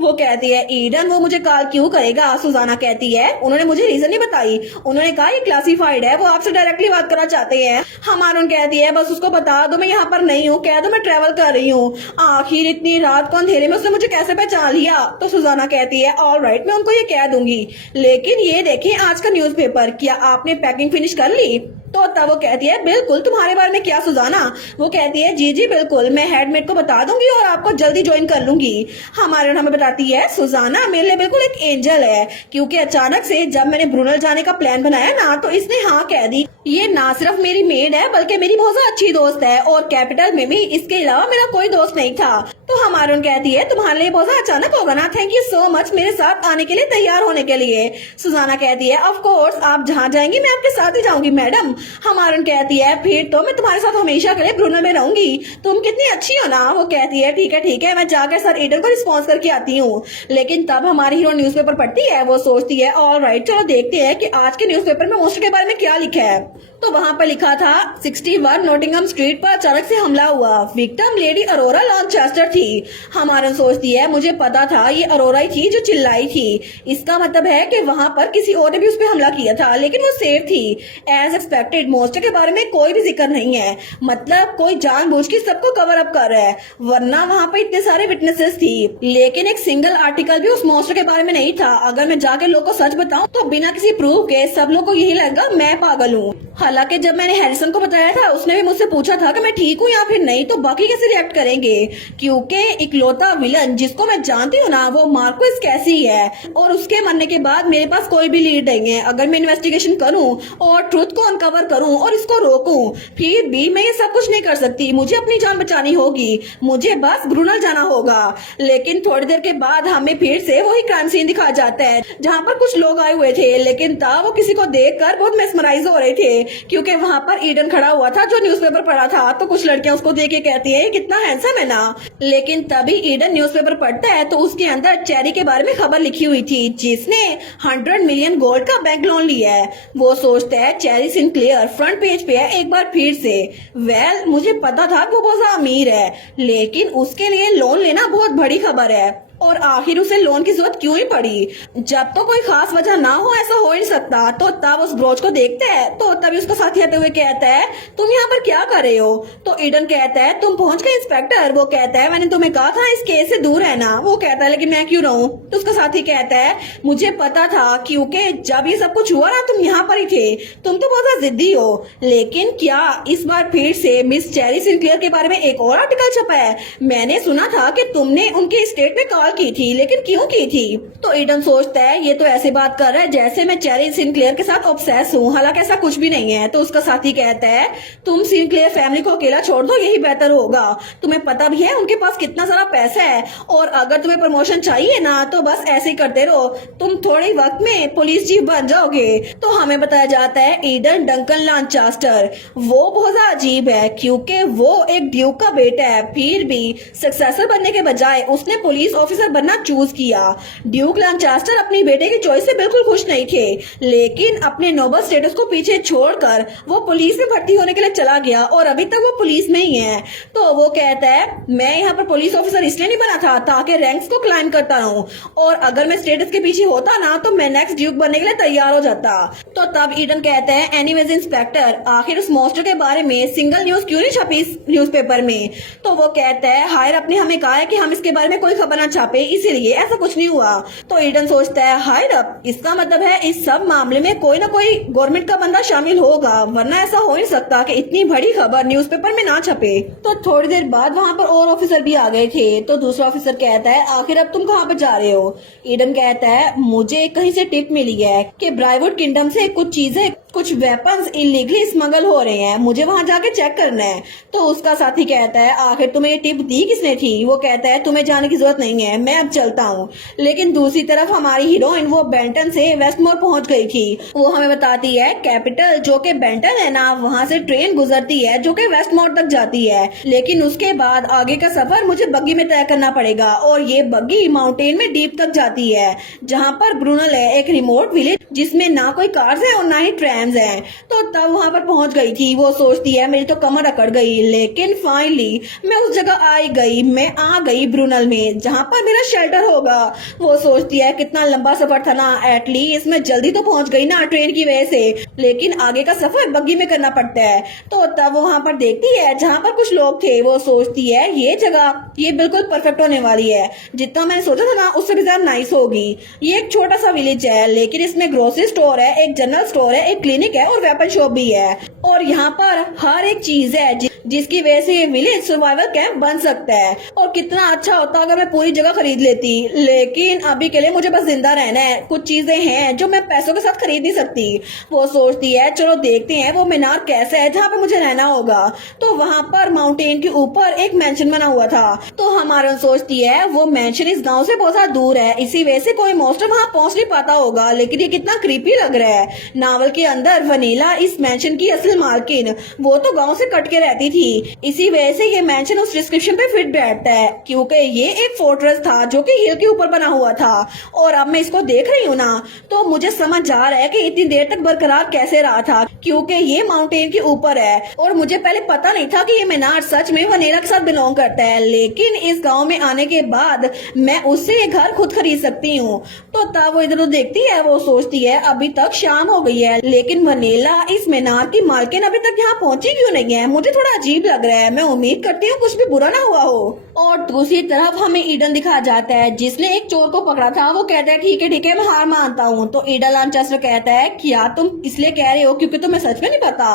वो कहती है ईडन वो मुझे कॉल क्यों करेगा? सुजाना कहती है उन्होंने मुझे रीजन नहीं बताई, उन्होंने कहा ये क्लासिफाइड है, वो आपसे डायरेक्टली बात करना चाहते हैं। हमारून कहती है बस उसको बता दो मैं यहाँ पर नहीं हूँ, कह दो मैं ट्रेवल कर रही हूँ। आखिर इतनी रात को अंधेरे में उसने मुझे कैसे पहचान लिया? तो सुजाना कहती है ऑल राइट, मैं उनको ये कह दूंगी, लेकिन ये देखें आज का न्यूज़पेपर, क्या आपने पैकिंग फिनिश कर ली? तो तब वो कहती है बिल्कुल, तुम्हारे बारे में क्या सुजाना? वो कहती है जी जी बिल्कुल, मैं हेडमेट को बता दूंगी और आपको जल्दी ज्वाइन कर लूंगी। हमारे हमें बताती है सुजाना मेरे लिए बिल्कुल एक एंजल है, क्योंकि अचानक से जब मैंने ब्रुनल जाने का प्लान बनाया ना तो इसने हाँ कह दी। ये ना सिर्फ मेरी मेड है बल्कि मेरी बहुत अच्छी दोस्त है, और कैपिटल में भी इसके अलावा मेरा कोई दोस्त नहीं था। तो हमारून कहती है तुम्हारे लिए बहुत अचानक होगा ना, थैंक यू सो मच मेरे साथ आने के लिए, तैयार होने के लिए। सुजाना कहती है ऑफ कोर्स, आप जहाँ जाएंगी मैं आपके साथ ही जाऊंगी मैडम। हमारून कहती है फिर तो मैं तुम्हारे साथ हमेशा के लिए ब्रुनल में रहूंगी, तुम कितनी अच्छी हो ना। वो कहती है ठीक है, मैं जाकर सर ईडन को रिस्पॉन्स करके आती हूँ। लेकिन तब हमारी हीरो न्यूज़पेपर पढ़ती है, वो सोचती है ऑल राइट चलो देखते हैं कि आज के न्यूज़पेपर में मोस्टर के बारे में क्या लिखा है। तो वहाँ पर लिखा था 61 नोटिंगम स्ट्रीट पर अचानक से हमला हुआ, विक्टिम लेडी अरोरा लॉन्चेस्टर थी। हमारा सोचती है मुझे पता था ये अरोरा ही थी जो चिल्लाई थी, इसका मतलब है कि वहाँ पर किसी और ने भी उस पर हमला किया था, लेकिन वो सेफ थी। एज एक्सपेक्टेड मोस्टर के बारे में कोई भी जिक्र नहीं है, मतलब कोई जानबूझ के सबको कवर अप कर रहा है, वरना वहाँ पर इतने सारे विटनेसेस थी। लेकिन एक सिंगल आर्टिकल भी उस मोस्टर के बारे में नहीं था। अगर मैं जाके लोगों को सच बताऊं तो बिना किसी प्रूफ के सब लोग को यही लगेगा मैं पागल हूँ। हालांकि जब मैंने हैरिसन को बताया था उसने भी मुझसे पूछा था कि मैं ठीक हूँ या फिर नहीं, तो बाकी कैसे रिएक्ट करेंगे, क्योंकि इकलौता विलन जिसको मैं जानती हूँ ना वो मार्कोस कैसी है, और उसके मरने के बाद मेरे पास कोई भी लीड नहीं है। अगर मैं इन्वेस्टिगेशन करूँ और ट्रुथ को अनकवर करूँ और इसको रोकूं, फिर भी मैं ये सब कुछ नहीं कर सकती, मुझे अपनी जान बचानी होगी, मुझे बस ब्रुनल जाना होगा। लेकिन थोड़ी देर के बाद हमें फिर से वही क्राइम सीन दिखाया जाता है जहाँ पर कुछ लोग आए हुए थे, लेकिन तब वो किसी को देखकर बहुत मेस्मराइज हो रहे थे, क्योंकि वहाँ पर ईडन खड़ा हुआ था जो न्यूज़पेपर पढ़ा था। तो कुछ लड़कियां उसको देख के कहती है कितना हैंडसम है ना। लेकिन तभी ईडन न्यूज़पेपर पढ़ता है तो उसके अंदर चेरी के बारे में खबर लिखी हुई थी जिसने 100 मिलियन गोल्ड का बैंक लोन लिया है। वो सोचता है चेरी सिंक्लेयर फ्रंट पेज पे है एक बार फिर से। वेल मुझे पता था वो बहुत अमीर है, लेकिन उसके लिए लोन लेना बहुत बड़ी खबर है, और आखिर उसे लोन की जरूरत क्यों ही पड़ी? जब तो कोई खास वजह ना हो ऐसा हो ही नहीं सकता। तो तब उस ब्रोच को देखता है तो तभी उसको साथी आते हुए कहता है तुम यहाँ पर क्या कर रहे हो? तो ईडन कहता है तुम पहुंच गए इंस्पेक्टर? वो कहता है मैंने तुम्हें कहा था इस केस से दूर रहना। वो कहता है लेकिन मैं क्यों रहूं? तो उसका साथी कहता है मुझे पता था, क्योंकि जब ये सब कुछ हुआ ना तुम यहाँ पर ही थे, तुम तो बहुत जिद्दी हो। लेकिन क्या इस बार फिर से मिस चेरी सिंक्लेयर के बारे में एक और आर्टिकल छपा है? मैंने सुना था कि तुमने उनके स्टेट में कॉल की थी, लेकिन क्यों की थी? तो ईडन सोचता है ये तो ऐसे बात कर रहा है जैसे मैं चेरी सिंक्लेयर के साथ ऑब्सेस हूँ, हालांकि ऐसा कुछ भी नहीं है। तो उसका साथी कहता है तुम सिंक्लेयर फैमिली को अकेला छोड़ दो, यही बेहतर होगा, तुम्हें पता भी है उनके पास कितना सारा पैसा है, और अगर तुम्हें प्रमोशन चाहिए ना तो बस ऐसे ही करते रहो, तुम थोड़े वक्त में पुलिस चीफ बन जाओगे। तो हमें बताया जाता है ईडन डंकन लॉन्चेस्टर वो बहुत अजीब है, क्योंकि वो एक ड्यूक का बेटा है, फिर भी सक्सेसर बनने के बजाय उसने पुलिस ऑफिसर बनना चूज किया। ड्यूक लॉन्चेस्टर अपनी बेटे की चॉइस से बिल्कुल खुश नहीं थे, लेकिन अपने नोबल स्टेटस को पीछे छोड़कर वो पुलिस में भर्ती होने के लिए चला गया, और अभी तक वो पुलिस में ही है। तो वो कहता है मैं यहाँ पर पुलिस ऑफिसर इसलिए नहीं बना था ताकि रैंक्स को क्लाइम करता रहूं, और अगर मैं स्टेटस के पीछे होता ना तो मैं नेक्स्ट ड्यूक बनने के लिए तैयार हो जाता। तो तब ईडन कहता है एनीवेज इंस्पेक्टर, आखिर उस मोस्टर के बारे में सिंगल न्यूज क्यों नहीं छपी इस न्यूज़पेपर में? तो वो कहता है हायर अपने हमें कहा है कि हम इसके बारे में कोई खबर ना छापे, इसीलिए ऐसा कुछ नहीं हुआ। तो ईडन सोचता है हायर अप, इसका मतलब है इस सब मामले में कोई ना कोई गवर्नमेंट का बंदा शामिल होगा, वरना ऐसा हो नहीं सकता कि इतनी बड़ी खबर न्यूज़पेपर में ना छपे। तो थोड़ी देर बाद वहाँ पर और ऑफिसर भी आ गए थे। तो दूसरा ऑफिसर कहता है आखिर अब तुम कहाँ पर जा रहे हो? ईडन कहता है मुझे कहीं से टिप मिली है कि ब्राइवुड किंगडम से कुछ चीजें, कुछ वेपन्स इलीगली स्मगल हो रहे हैं, मुझे वहां जाके चेक करना है। तो उसका साथी कहता है आखिर तुम्हें ये टिप दी किसने थी? वो कहता है तुम्हें जाने की जरूरत नहीं है, मैं अब चलता हूँ। लेकिन दूसरी तरफ हमारी हीरोइन वो बेंटन से वेस्टमोर पहुंच गई थी। वो हमें बताती है कैपिटल जो कि बेंटन है ना, वहाँ से ट्रेन गुजरती है जो कि वेस्टमोर तक जाती है, लेकिन उसके बाद आगे का सफर मुझे बग्गी में तय करना पड़ेगा, और ये बग्गी माउंटेन में डीप तक जाती है जहाँ पर ब्रुनल है, एक रिमोट विलेज जिसमें ना कोई कार्स है और ना ही ट्रेन फैंस हैं। तो तब वहां पर पहुंच गई थी। वो सोचती है मेरी तो कमर अकड़ गई, लेकिन फाइनली मैं उस जगह आई गई, मैं आ गई ब्रूनल में जहां पर मेरा शेल्टर होगा। वो सोचती है कितना लंबा सफर था ना, एटलीस्ट मैं जल्दी तो पहुंच गई ना ट्रेन की वजह से, लेकिन आगे का सफर बग्गी में करना पड़ता है। तो तब वो वहां पर देखती है जहां पर कुछ लोग थे। वो सोचती है ये जगह ये बिल्कुल परफेक्ट होने वाली है, जितना मैंने सोचा था ना उससे भी ज्यादा नाइस होगी। ये एक छोटा सा विलेज है, लेकिन इसमें ग्रोसरी स्टोर है, एक जनरल स्टोर है, एक क्लिनिक है और वेपन शॉप भी है। और यहाँ पर हर एक चीज है जिसकी वजह से ये विलेज सर्वाइवल कैंप बन सकता है। और कितना अच्छा होता अगर मैं पूरी जगह खरीद लेती, लेकिन अभी के लिए मुझे बस जिंदा रहना है। कुछ चीजें हैं जो मैं पैसों के साथ खरीद नहीं सकती। वो सोचती है चलो देखते हैं वो मीनार कैसा है जहाँ पे मुझे रहना होगा। तो वहाँ पर माउंटेन के ऊपर एक मैंशन बना हुआ था। तो हमारा सोचती है वो मैंशन इस गाँव से बहुत ज्यादा दूर है, इसी वजह से कोई मोस्टर वहाँ पहुँच नहीं पाता होगा। लेकिन ये कितना क्रीपी लग रहा है। नावल के अंदर वनीला इस मैंशन की असल मालकिन, वो तो गाँव से कट के रहती थी, इसी वजह से ये मेंशन उस डिस्क्रिप्शन पे फिट बैठता है, क्योंकि ये एक फोर्ट्रेस था जो कि हिल के ऊपर बना हुआ था। और अब मैं इसको देख रही हूँ ना, तो मुझे समझ आ रहा है कि इतनी देर तक बरकरार कैसे रहा था, क्योंकि ये माउंटेन के ऊपर है। और मुझे पहले पता नहीं था कि ये मीनार सच में वनेरा के साथ बिलोंग करता है, लेकिन इस गाँव में आने के बाद मैं उससे ये घर खुद खरीद सकती हूँ। तो तब वो इधर देखती है। वो सोचती है अभी तक शाम हो गई है, लेकिन वनेला इस मीनार की मालकिन अभी तक यहाँ पहुंची क्यों नहीं है। मुझे थोड़ा अजीब लग रहा है। मैं उम्मीद करती हूँ कुछ भी बुरा ना हुआ हो। और दूसरी तरफ हमें ईडन दिखाया जाता है जिसने एक चोर को पकड़ा था। वो कहता है ठीक है मैं हार मानता हूँ। तो ईडन लांचेस्टर कहता है क्या तुम इसलिए कह रहे हो क्योंकि तुम्हें सच में नहीं पता?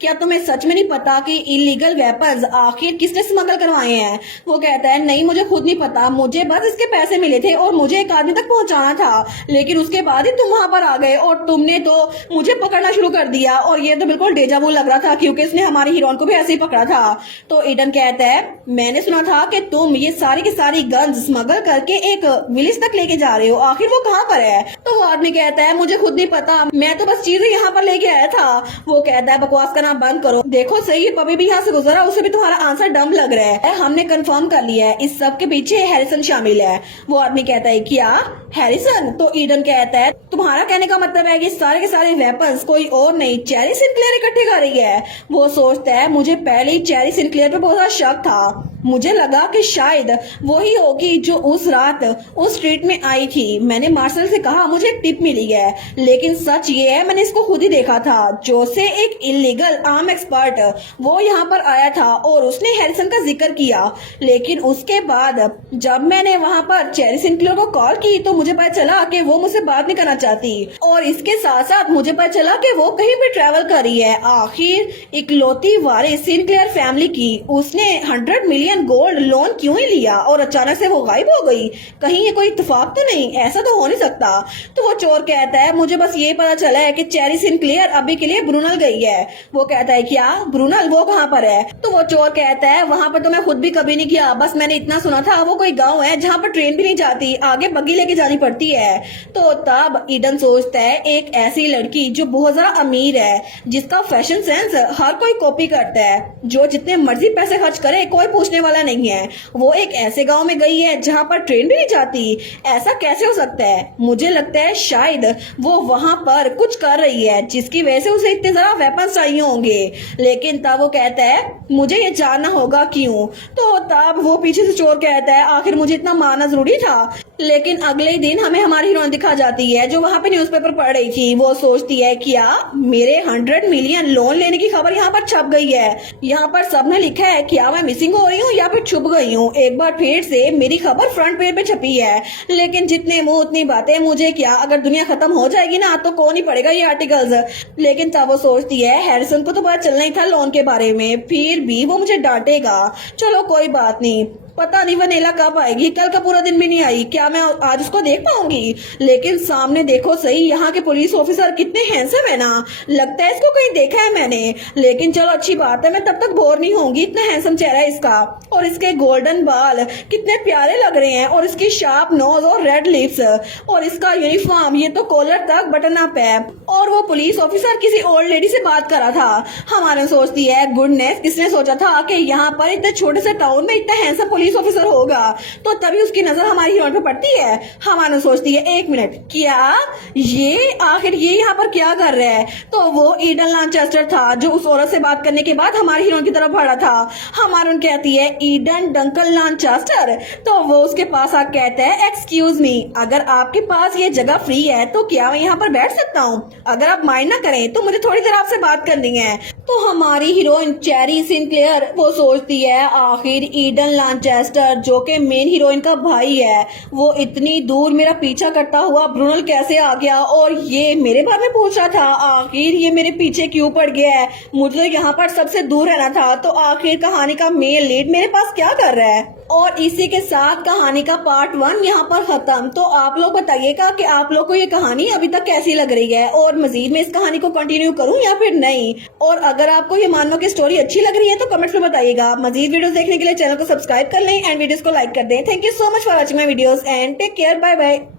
क्या तुम्हें सच में नहीं पता कि इलीगल वेपन्स आखिर किसने स्मगल करवाए हैं? वो कहता है नहीं मुझे खुद नहीं पता, मुझे बस इसके पैसे मिले थे और मुझे एक आदमी तक पहुंचाना था, लेकिन उसके बाद ही तुम वहां पर आ गए और तुमने तो मुझे पकड़ना शुरू कर दिया। और ये तो बिल्कुल डेजा वू लग रहा था क्योंकि इसने हमारी हीरोइन को भी ऐसे ही पकड़ा था। तो ईडन कहता है मैंने सुना था कि तुम ये सारी की सारी गन्स स्मगल करके एक विलेज तक लेके जा रहे हो, आखिर वो कहाँ पर है? तो वो आदमी कहता है मुझे खुद नहीं पता, मैं तो बस चीजें यहाँ पर लेके आया था। वो कहता है बकवास करना बंद करो, देखो सही है पपी भी यहाँ से गुजरा, उसे भी तुम्हारा आंसर डम लग रहा है। हमने कंफर्म कर लिया है इस सब के पीछे हैरिसन शामिल है। वो आदमी कहता है क्या हैरिसन? तो ईडन कहता है तुम्हारा कहने का मतलब है कि सारे के सारे वेपन्स कोई और नहीं चेरी सिंक्लेयर इकट्ठे कर रही है। वो सोचता है मुझे पहले ही चेरी सिंक्लेयर पे बहुत ज्यादा शक था, मुझे लगा कि शायद वही होगी जो उस रात उस स्ट्रीट में आई थी। मैंने मार्शल से कहा मुझे टिप मिली है, लेकिन सच ये है मैंने इसको खुद ही देखा था। जो से एक इलीगल आर्म एक्सपर्ट वो यहाँ पर आया था और उसने हैरिसन का जिक्र किया, लेकिन उसके बाद जब मैंने वहाँ पर चेरी सिंक्लेयर को कॉल की तो मुझे पता चला कि वो मुझसे बात नहीं करना चाहती, और इसके साथ साथ मुझे पता चला कि वो कहीं भी ट्रैवल कर रही है। आखिर इकलौती वारिस सिंक्लेयर फैमिली की उसने 100 मिलियन गोल्ड लोन क्यों ही लिया और अचानक से वो गायब हो गई? कहीं ये कोई इत्तेफाक तो नहीं? ऐसा तो हो नहीं सकता। तो वो चोर कहता है मुझे बस ये पता चला है कि चेरी सिंक्लेयर अभी के लिए ब्रूनल गई है। वो कहता है क्या ब्रूनल, वो कहाँ पर है? तो वो चोर कहता है वहां पर तो मैं खुद भी कभी नहीं गया, बस मैंने इतना सुना था वो कोई गाँव है जहाँ पर ट्रेन भी नहीं जाती, आगे बग्गी लेके जानी पड़ती है। तो तब ईडन सोचता है एक ऐसी लड़की जो बहुत ज्यादा अमीर है, जिसका फैशन सेंस हर कोई कॉपी करता है, जो जितने मर्जी पैसे खर्च करे कोई पूछने वाला नहीं है, वो एक ऐसे गांव में गई है जहां पर ट्रेन भी नहीं जाती। ऐसा कैसे हो सकता है? मुझे लगता है शायद वो वहां पर कुछ कर रही है जिसकी वजह से उसे इतने ज्यादा वेपन चाहिए होंगे। लेकिन तब वो कहता है मुझे ये जानना होगा क्यों। तो तब वो पीछे से चोर कहता है आखिर मुझे इतना मारना जरूरी था। लेकिन अगले दिन हमें हमारी हीरोइन दिखा जाती है जो वहां पे न्यूज़पेपर पढ़ रही थी। वो सोचती है क्या मेरे 100 मिलियन लोन लेने की खबर यहाँ पर छप गई है? यहाँ पर सबने लिखा है क्या मैं मिसिंग हो रही हूँ या फिर छुप गई हूँ? एक बार फिर से मेरी खबर फ्रंट पेज पे छपी है, लेकिन जितने मुंह उतनी बातें, मुझे क्या, अगर दुनिया खत्म हो जाएगी ना तो कौन ही पढ़ेगा ये आर्टिकल्स। लेकिन तब वो सोचती है हैरिसन को तो पता चलना ही था लोन के बारे में, फिर भी वो मुझे डांटेगा। चलो कोई बात नहीं, पता नहीं वनीला कब आएगी, कल का पूरा दिन भी नहीं आई, क्या मैं आज उसको देख पाऊंगी? लेकिन सामने देखो सही, यहाँ के पुलिस ऑफिसर कितने हैंडसम है ना, लगता है इसको कहीं देखा है मैंने। लेकिन चलो अच्छी बात है, मैं तब तक बोर नहीं होंगी, इतना हैंडसम चेहरा है इसका, और इसके गोल्डन बाल कितने प्यारे लग रहे हैं, और इसकी शार्प नोज और रेड लिप्स, और इसका यूनिफॉर्म ये तो कॉलर तक बटन अप है। और वो पुलिस ऑफिसर किसी ओल्ड लेडी से बात कर रहा था। हमारे सोचती है गुडनेस, किसने सोचा था कि यहाँ पर इतने छोटे से टाउन में इतना हैंडसम पुलिस पुलिस ऑफिसर होगा। तो तभी उसकी नजर हमारी हीरोइन पे पड़ती है। हमारा सोचती है एक मिनट, क्या ये आखिर ये यहाँ पर क्या कर रहा है? तो वो ईडन लांचेस्टर था जो उस औरत से बात करने के बाद हमारी हीरोइन की तरफ बढ़ा था। हमारी कहती है ईडन डंकल लांचेस्टर। तो वो उसके पास आकर कहता है एक्सक्यूज मी, अगर आपके पास ये जगह फ्री है तो क्या मैं यहाँ पर बैठ सकता हूँ? अगर आप माइंड ना करें तो मुझे थोड़ी देर आपसे बात करनी है। तो हमारी हीरोइन चेरी सिंक्लेयर वो सोचती है आखिर ईडन लांचेस्टर जो कि मेन हीरोइन का भाई है वो इतनी दूर मेरा पीछा करता हुआ ब्रूनल कैसे आ गया और ये मेरे बारे में पूछ रहा था, आखिर ये मेरे पीछे क्यों पड़ गया है? मुझे तो यहाँ पर सबसे दूर रहना था। तो आखिर कहानी का मेन लीड मेरे पास क्या कर रहा है? और इसी के साथ कहानी का पार्ट 1 यहाँ पर खत्म। तो आप लोग बताइएगा कि आप लोग को ये कहानी अभी तक कैसी लग रही है और मजीद में इस कहानी को कंटिन्यू करूं या फिर नहीं। और अगर आपको ये मानो की स्टोरी अच्छी लग रही है तो कमेंट्स में बताइएगा। मजीद वीडियोस देखने के लिए चैनल को सब्सक्राइब कर लें एंड वीडियोस को लाइक कर दें। Thank you so much for watching my videos and take care, bye bye.